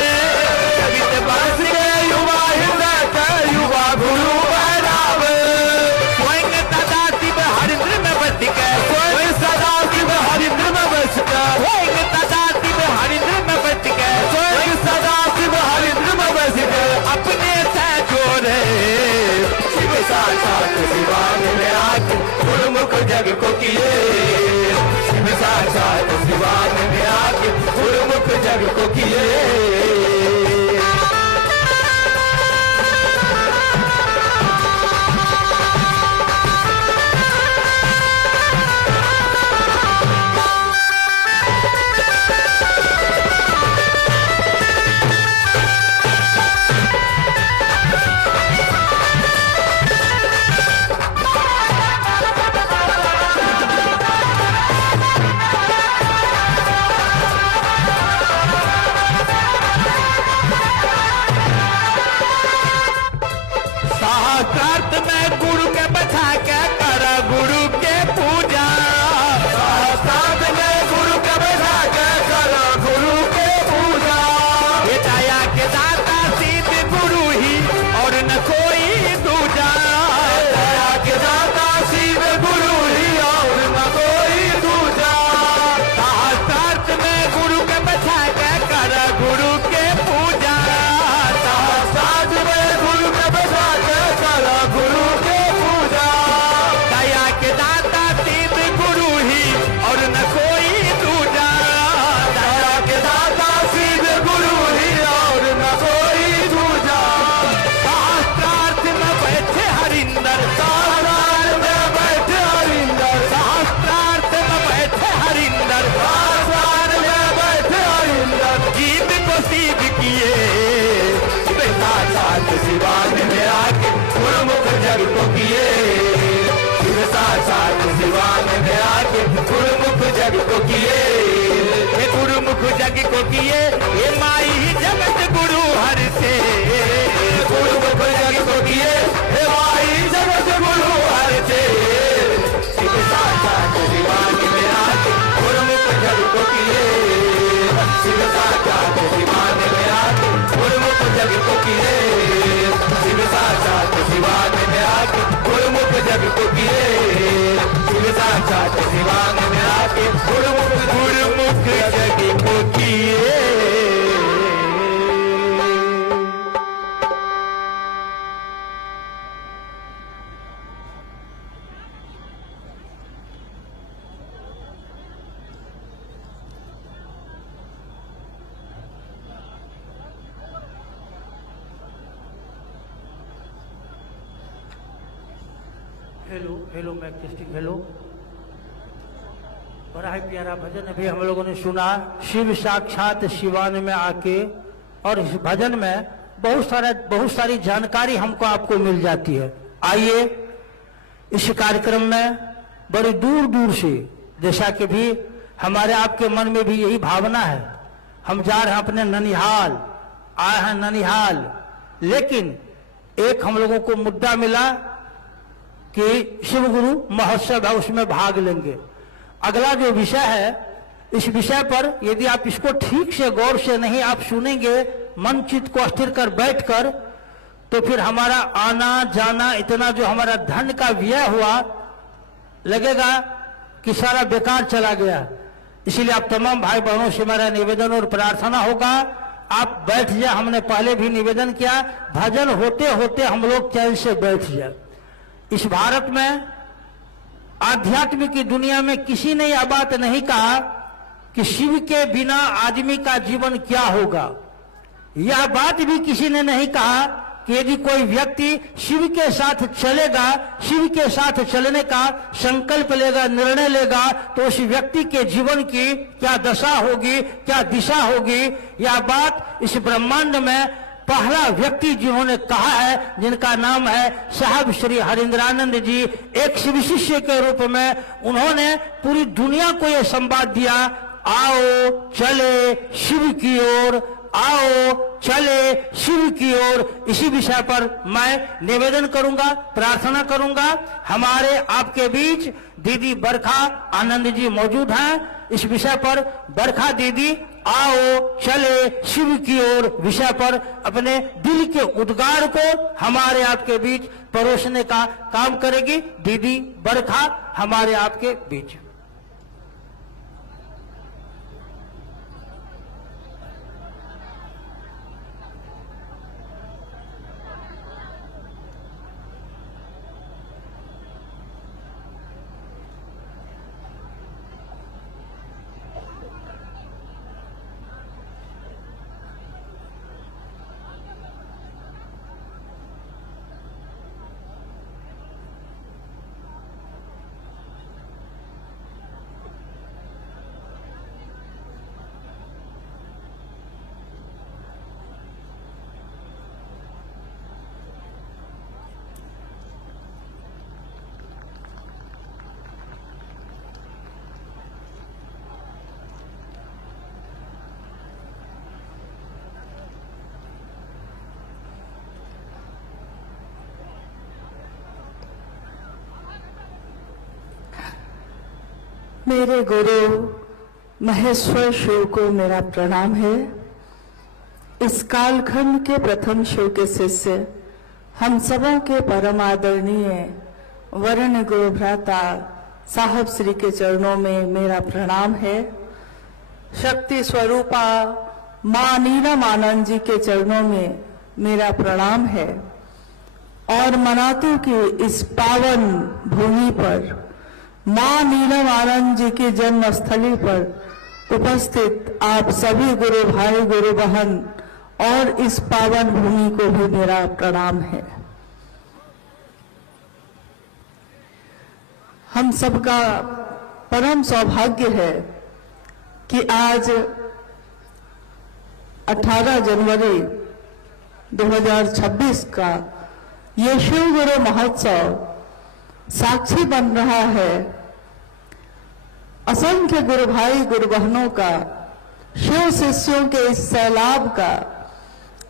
26 बरस के युवा हृदय का युवा गुरु बहरावे। स्वयं सदा शिव हरिद्र में बस के, स्वयं सदा शिव हरिद्र में बस के, स्वयं सदा शिव हरिद्र में बस के, स्वयं सदा शिव हरिद्र में बस के। अपने से जोड़े शिव साक्षात शिवान में आके गुरुमुख जग को किए, शिव साक्षात शिवान में आके गुरुमुख जग को किए। जग को किए, हे गुरुमुख जग को किए, हे माई जगत गुरु हर से, गुरुमुख जग को किए, हे माई जगत गुरु हर से, शिव साक्षात दीवान में आके गुरुमुख जग को किए, शिव साक्षात दीवान में आके गुरुमुख जग को किए, शिव साक्षात दीवान में आके गुरुमुख जग को किए, शिव साक्षात दीवान में आके गुरुमुख जग को किए। हेलो हेलो मैं टेस्टिंग हेलो। बड़ा ही प्यारा भजन अभी हम लोगों ने सुना, शिव साक्षात शिवान में आके, और इस भजन में बहुत सारी जानकारी हमको आपको मिल जाती है। आइए इस कार्यक्रम में बड़ी दूर दूर से, जैसा कि भी हमारे आपके मन में भी यही भावना है, हम जा रहे हैं अपने ननिहाल, आए हैं ननिहाल, लेकिन एक हम लोगों को मुद्दा मिला कि शिव गुरु महोत्सव है, उसमें भाग लेंगे। अगला जो विषय है, इस विषय पर यदि आप इसको ठीक से गौर से नहीं आप सुनेंगे, मन चित्त को स्थिर कर बैठकर, तो फिर हमारा आना जाना, इतना जो हमारा धन का व्यय हुआ, लगेगा कि सारा बेकार चला गया। इसीलिए आप तमाम भाई बहनों से मेरा निवेदन और प्रार्थना होगा, आप बैठ जाए। हमने पहले भी निवेदन किया, भजन होते होते हम लोग चैन से बैठ जाए। इस भारत में आध्यात्म की दुनिया में किसी ने यह बात नहीं कहा कि शिव के बिना आदमी का जीवन क्या होगा। यह बात भी किसी ने नहीं कहा कि यदि कोई व्यक्ति शिव के साथ चलेगा, शिव के साथ चलने का संकल्प लेगा, निर्णय लेगा, तो उस व्यक्ति के जीवन की क्या दशा होगी, क्या दिशा होगी। यह बात इस ब्रह्मांड में पहला व्यक्ति जिन्होंने कहा है, जिनका नाम है साहब श्री हरिंद्रानंद जी, एक शिव शिष्य के रूप में उन्होंने पूरी दुनिया को यह संवाद दिया, आओ चले शिव की ओर, आओ चले शिव की ओर। इसी विषय पर मैं निवेदन करूंगा, प्रार्थना करूंगा। हमारे आपके बीच दीदी बरखा आनंद जी मौजूद हैं। इस विषय पर बरखा दीदी आओ चले शिव की ओर विषय पर अपने दिल के उद्गार को हमारे आपके बीच परोसने का काम करेगी। दीदी बरखा हमारे आपके बीच। मेरे गुरु महेश्वर शिव को मेरा प्रणाम है। इस कालखंड के प्रथम शिव के शिष्य, हम सबों के परम आदरणीय वर्ण गुरु भ्राता साहब श्री के चरणों में मेरा प्रणाम है। शक्ति स्वरूपा मां नीलम आनंद जी के चरणों में मेरा प्रणाम है। और मनातू की इस पावन भूमि पर, मां नीलम आनंद जी की जन्म स्थली पर उपस्थित आप सभी गुरु भाई गुरु बहन और इस पावन भूमि को भी मेरा प्रणाम है। हम सबका परम सौभाग्य है कि आज 18 जनवरी 2026 का ये शिव गुरु महोत्सव साक्षी बन रहा है। असंख्य गुरु भाई गुरु बहनों का, शिव शिष्यों के इस सैलाब का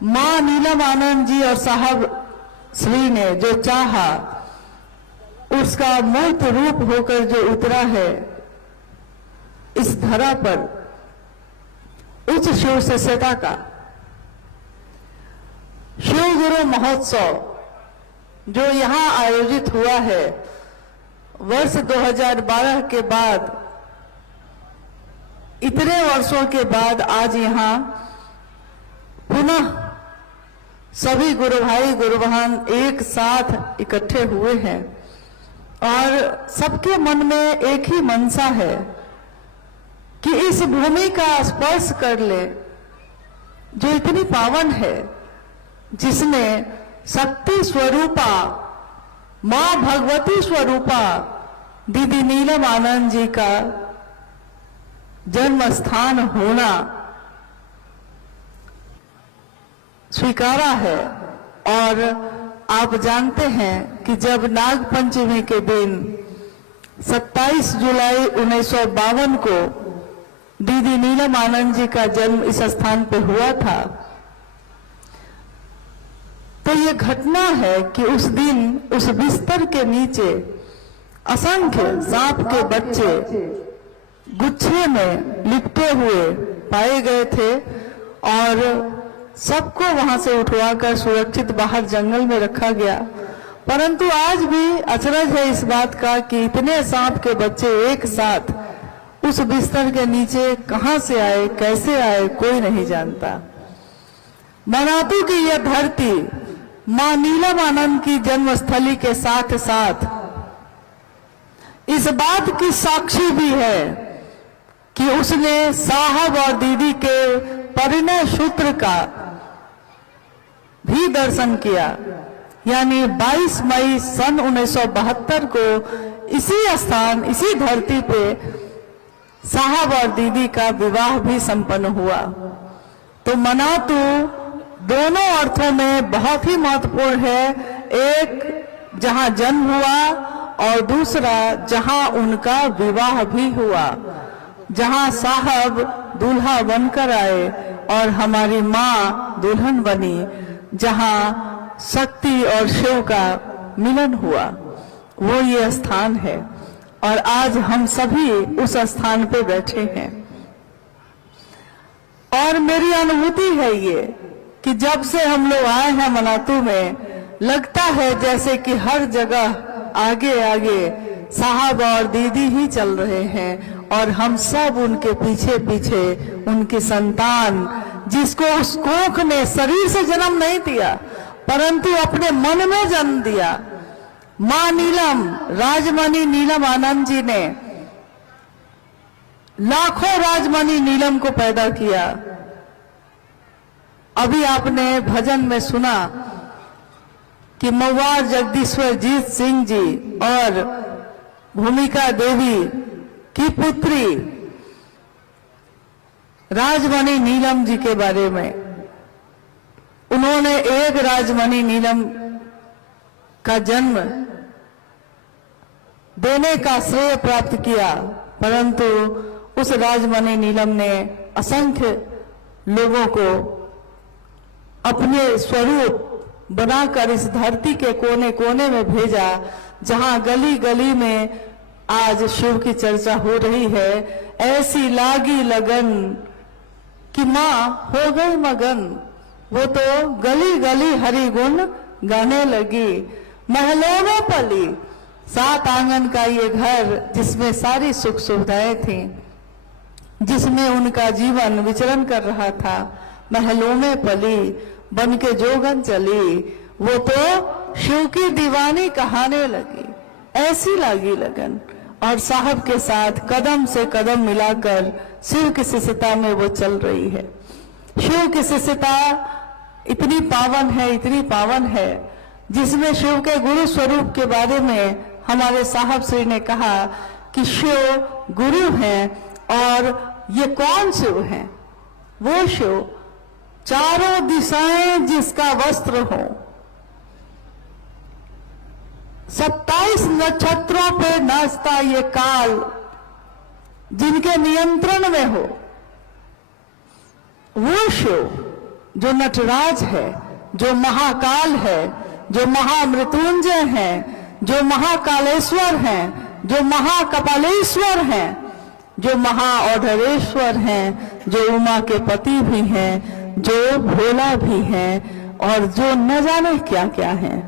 मां नीलम आनंद जी और साहब श्री ने जो चाहा उसका मूर्त रूप होकर जो उतरा है इस धरा पर, उच्च शिव शिष्यता का शिव गुरु महोत्सव जो यहां आयोजित हुआ है, वर्ष 2012 के बाद, इतने वर्षों के बाद आज यहां पुनः सभी गुरु भाई गुरु बहन एक साथ इकट्ठे हुए हैं और सबके मन में एक ही मनसा है कि इस भूमि का स्पर्श कर ले जो इतनी पावन है, जिसने शक्ति स्वरूपा मां भगवती स्वरूपा दीदी नीलम आनंद जी का जन्म स्थान होना स्वीकारा है। और आप जानते हैं कि जब नाग पंचमी के दिन 27 जुलाई 1952 को दीदी नीलम आनंद जी का जन्म इस स्थान पे हुआ था, तो ये घटना है कि उस दिन उस बिस्तर के नीचे असंख्य सांप के बच्चे गुच्छे में लिपटे हुए पाए गए थे और सबको वहां से उठवाकर सुरक्षित बाहर जंगल में रखा गया। परंतु आज भी अचरज है इस बात का कि इतने सांप के बच्चे एक साथ उस बिस्तर के नीचे कहां से आए, कैसे आए, कोई नहीं जानता। मनातू की यह धरती मां नीलम आनंद की जन्मस्थली के साथ साथ इस बात की साक्षी भी है कि उसने साहब और दीदी के परिणय सूत्र का भी दर्शन किया। यानी 22 मई सन 1972 को इसी स्थान, इसी धरती पे साहब और दीदी का विवाह भी संपन्न हुआ। तो मनातू दोनों अर्थों में बहुत ही महत्वपूर्ण है, एक जहां जन्म हुआ और दूसरा जहां उनका विवाह भी हुआ, जहां साहब दूल्हा बनकर आए और हमारी मां दुल्हन बनी, जहां शक्ति और शिव का मिलन हुआ, वो ये स्थान है। और आज हम सभी उस स्थान पे बैठे हैं और मेरी अनुभूति है ये कि जब से हम लोग आए हैं मनातू में, लगता है जैसे कि हर जगह आगे आगे साहब और दीदी ही चल रहे हैं और हम सब उनके पीछे पीछे उनकी संतान, जिसको उस कोख ने शरीर से जन्म नहीं दिया परंतु अपने मन में जन्म दिया। मां नीलम, राजमणि नीलम आनंद जी ने लाखों राजमणि नीलम को पैदा किया। अभी आपने भजन में सुना कि मवार जगदीश्वर जीत सिंह जी और भूमिका देवी की पुत्री राजमणि नीलम जी के बारे में। उन्होंने एक राजमणि नीलम का जन्म देने का श्रेय प्राप्त किया, परंतु उस राजमणि नीलम ने असंख्य लोगों को अपने स्वरूप बनाकर इस धरती के कोने कोने में भेजा, जहां गली गली में आज शिव की चर्चा हो रही है। ऐसी लागी लगन कि मां हो गई मगन, वो तो गली गली हरि गुण गाने लगी। महलों में पली 7 आंगन का ये घर, जिसमें सारी सुख सुविधाएं थी, जिसमें उनका जीवन विचरण कर रहा था। महलों में पली बन के जोगन चली, वो तो शिव की दीवानी कहाने लगी। ऐसी लागी लगन और साहब के साथ कदम से कदम मिलाकर शिव की शिष्यता में वो चल रही है। शिव की शिष्यता इतनी पावन है, इतनी पावन है, जिसमें शिव के गुरु स्वरूप के बारे में हमारे साहब श्री ने कहा कि शिव गुरु हैं। और ये कौन शिव है? वो शिव चारों दिशाएं जिसका वस्त्र हो, 27 नक्षत्रों पे नाचता ये काल, जिनके नियंत्रण में हो, वो शिव जो नटराज है, जो महाकाल है, जो महामृत्युंजय है, जो महाकालेश्वर हैं, जो महाकपालेश्वर हैं, जो महाऔढ़ेश्वर हैं, जो उमा के पति भी हैं, जो भोला भी हैं और जो न जाने क्या क्या हैं,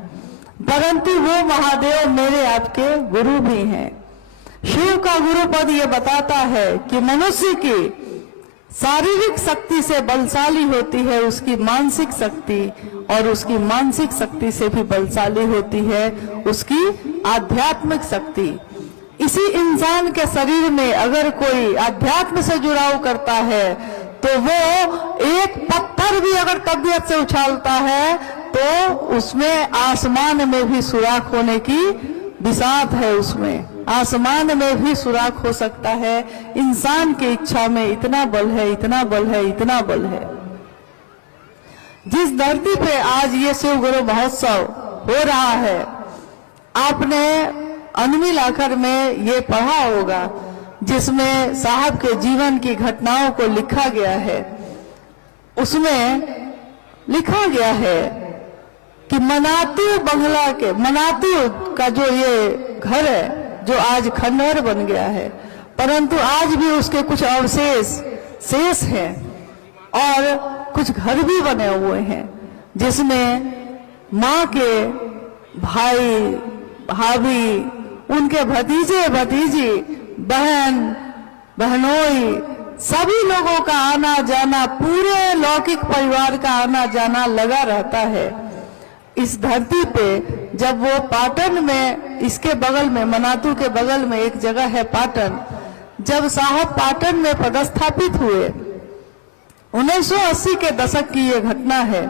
परंतु वो महादेव मेरे आपके गुरु भी हैं। शिव का गुरु पद ये बताता है कि मनुष्य की शारीरिक शक्ति से बलशाली होती है उसकी मानसिक शक्ति, और उसकी मानसिक शक्ति से भी बलशाली होती है उसकी आध्यात्मिक शक्ति। इसी इंसान के शरीर में अगर कोई आध्यात्म से जुड़ाव करता है तो वो एक पत्थर भी अगर तबीयत से उछालता है तो उसमें आसमान में भी सुराख होने की बिसात है, उसमें आसमान में भी सुराख हो सकता है। इंसान की इच्छा में इतना बल है, इतना बल है, इतना बल है। जिस धरती पे आज ये शिव गुरु महोत्सव हो रहा है, आपने अनमिल आखर में ये पढ़ा होगा जिसमें साहब के जीवन की घटनाओं को लिखा गया है। उसमें लिखा गया है कि मनातू बंगला के, मनातू का जो ये घर है जो आज खंडहर बन गया है, परंतु आज भी उसके कुछ अवशेष शेष हैं और कुछ घर भी बने हुए हैं जिसमें माँ के भाई भाभी, उनके भतीजे भतीजी, बहन बहनोई, सभी लोगों का आना जाना, पूरे लौकिक परिवार का आना जाना लगा रहता है। इस धरती पे जब वो पाटन में, इसके बगल में, मनातू के बगल में एक जगह है पाटन, जब साहब पाटन में पदस्थापित हुए, 1980 के दशक की ये घटना है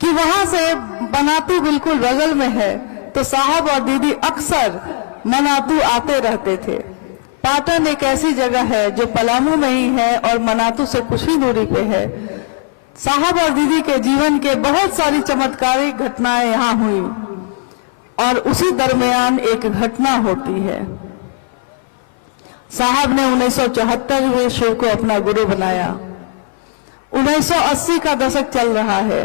कि वहां से मनातू बिल्कुल बगल में है, तो साहब और दीदी अक्सर मनातू आते रहते थे। पाटन एक ऐसी जगह है जो पलामू में ही है और मनातू से कुछ ही दूरी पे है। साहब और दीदी के जीवन के बहुत सारी चमत्कारिक घटनाएं यहाँ हुई और उसी दरमियान एक घटना होती है। साहब ने 1974 में शिव को अपना गुरु बनाया। 1980 का दशक चल रहा है।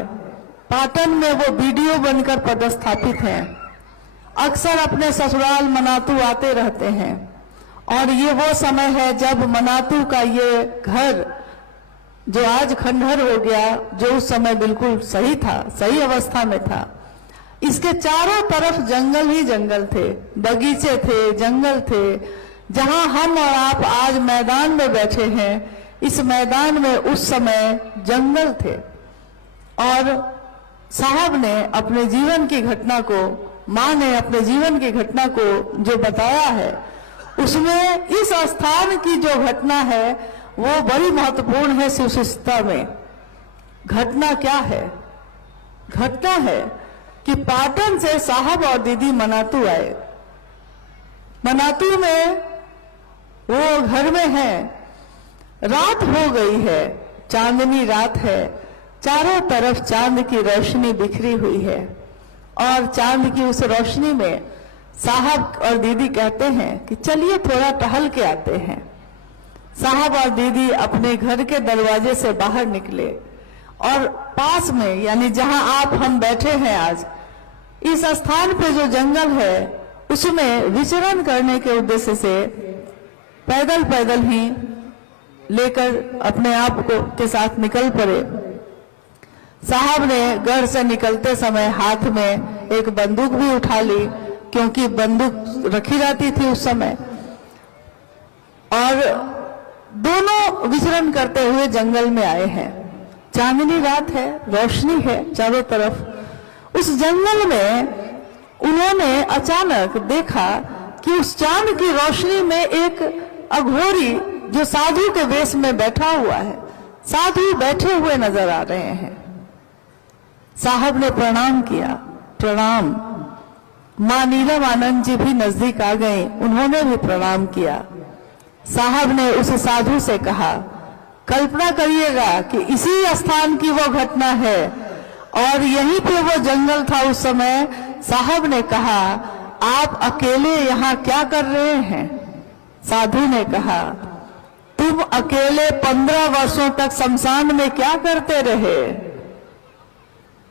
पाटन में वो बीडीओ बनकर पदस्थापित हैं। अक्सर अपने ससुराल मनातू आते रहते हैं और ये वो समय है जब मनातू का ये घर जो आज खंडहर हो गया, जो उस समय बिल्कुल सही था, सही अवस्था में था, इसके चारों तरफ जंगल ही जंगल थे, बगीचे थे, जंगल थे। जहां हम और आप आज मैदान में बैठे हैं, इस मैदान में उस समय जंगल थे। और साहब ने अपने जीवन की घटना को, माँ ने अपने जीवन की घटना को जो बताया है, उसमें इस स्थान की जो घटना है वो बड़ी महत्वपूर्ण है शिव शिष्टता में। घटना क्या है? घटना है कि पाटन से साहब और दीदी मनातू आए। मनातू में वो घर में है, रात हो गई है, चांदनी रात है, चारों तरफ चांद की रोशनी बिखरी हुई है और चांद की उस रोशनी में साहब और दीदी कहते हैं कि चलिए थोड़ा टहल के आते हैं। साहब और दीदी अपने घर के दरवाजे से बाहर निकले और पास में, यानी जहां आप हम बैठे हैं आज, इस स्थान पे जो जंगल है उसमें विचरण करने के उद्देश्य से पैदल पैदल ही लेकर अपने आप को के साथ निकल पड़े। साहब ने घर से निकलते समय हाथ में एक बंदूक भी उठा ली, क्योंकि बंदूक रखी जाती थी उस समय, और दोनों विचरण करते हुए जंगल में आए हैं। चांदनी रात है, रोशनी है चारों तरफ। उस जंगल में उन्होंने अचानक देखा कि उस चांद की रोशनी में एक अघोरी जो साधु के वेश में बैठा हुआ है, साधु बैठे हुए नजर आ रहे हैं। साहब ने प्रणाम किया। प्रणाम। मां नीलम आनंद जी भी नजदीक आ गई, उन्होंने भी प्रणाम किया। साहब ने उस साधु से कहा, कल्पना करिएगा कि इसी स्थान की वो घटना है और यहीं पे वो जंगल था उस समय। साहब ने कहा, आप अकेले यहाँ क्या कर रहे हैं? साधु ने कहा, तुम अकेले 15 वर्षों तक शमशान में क्या करते रहे?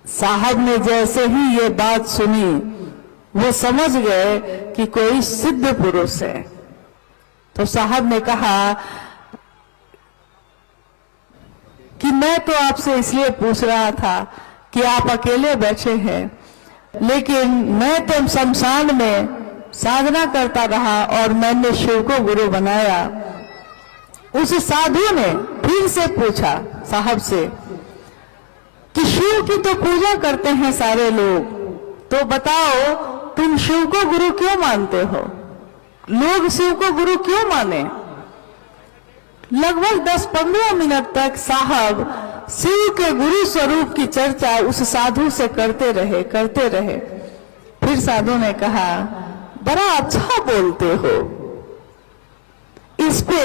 साहब ने जैसे ही ये बात सुनी, वो समझ गए कि कोई सिद्ध पुरुष है। तो साहब ने कहा कि मैं तो आपसे इसलिए पूछ रहा था कि आप अकेले बैठे हैं, लेकिन मैं तो शमशान में साधना करता रहा और मैंने शिव को गुरु बनाया। उस साधु ने फिर से पूछा साहब से कि शिव की तो पूजा करते हैं सारे लोग, तो बताओ तुम शिव को गुरु क्यों मानते हो? लोग शिव को गुरु क्यों माने? लगभग 10-15 मिनट तक साहब शिव के गुरु स्वरूप की चर्चा उस साधु से करते रहे। फिर साधु ने कहा, बड़ा अच्छा बोलते हो। इस पे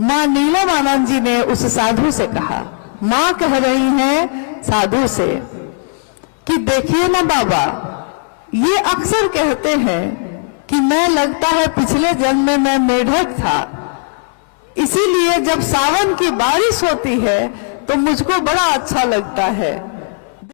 मां नीलम आनंद जी ने उस साधु से कहा, मां कह रही हैं साधु से कि देखिए ना बाबा, ये अक्सर कहते हैं कि मैं लगता है पिछले जन्म में मैं मेढक था, इसीलिए जब सावन की बारिश होती है तो मुझको बड़ा अच्छा लगता है।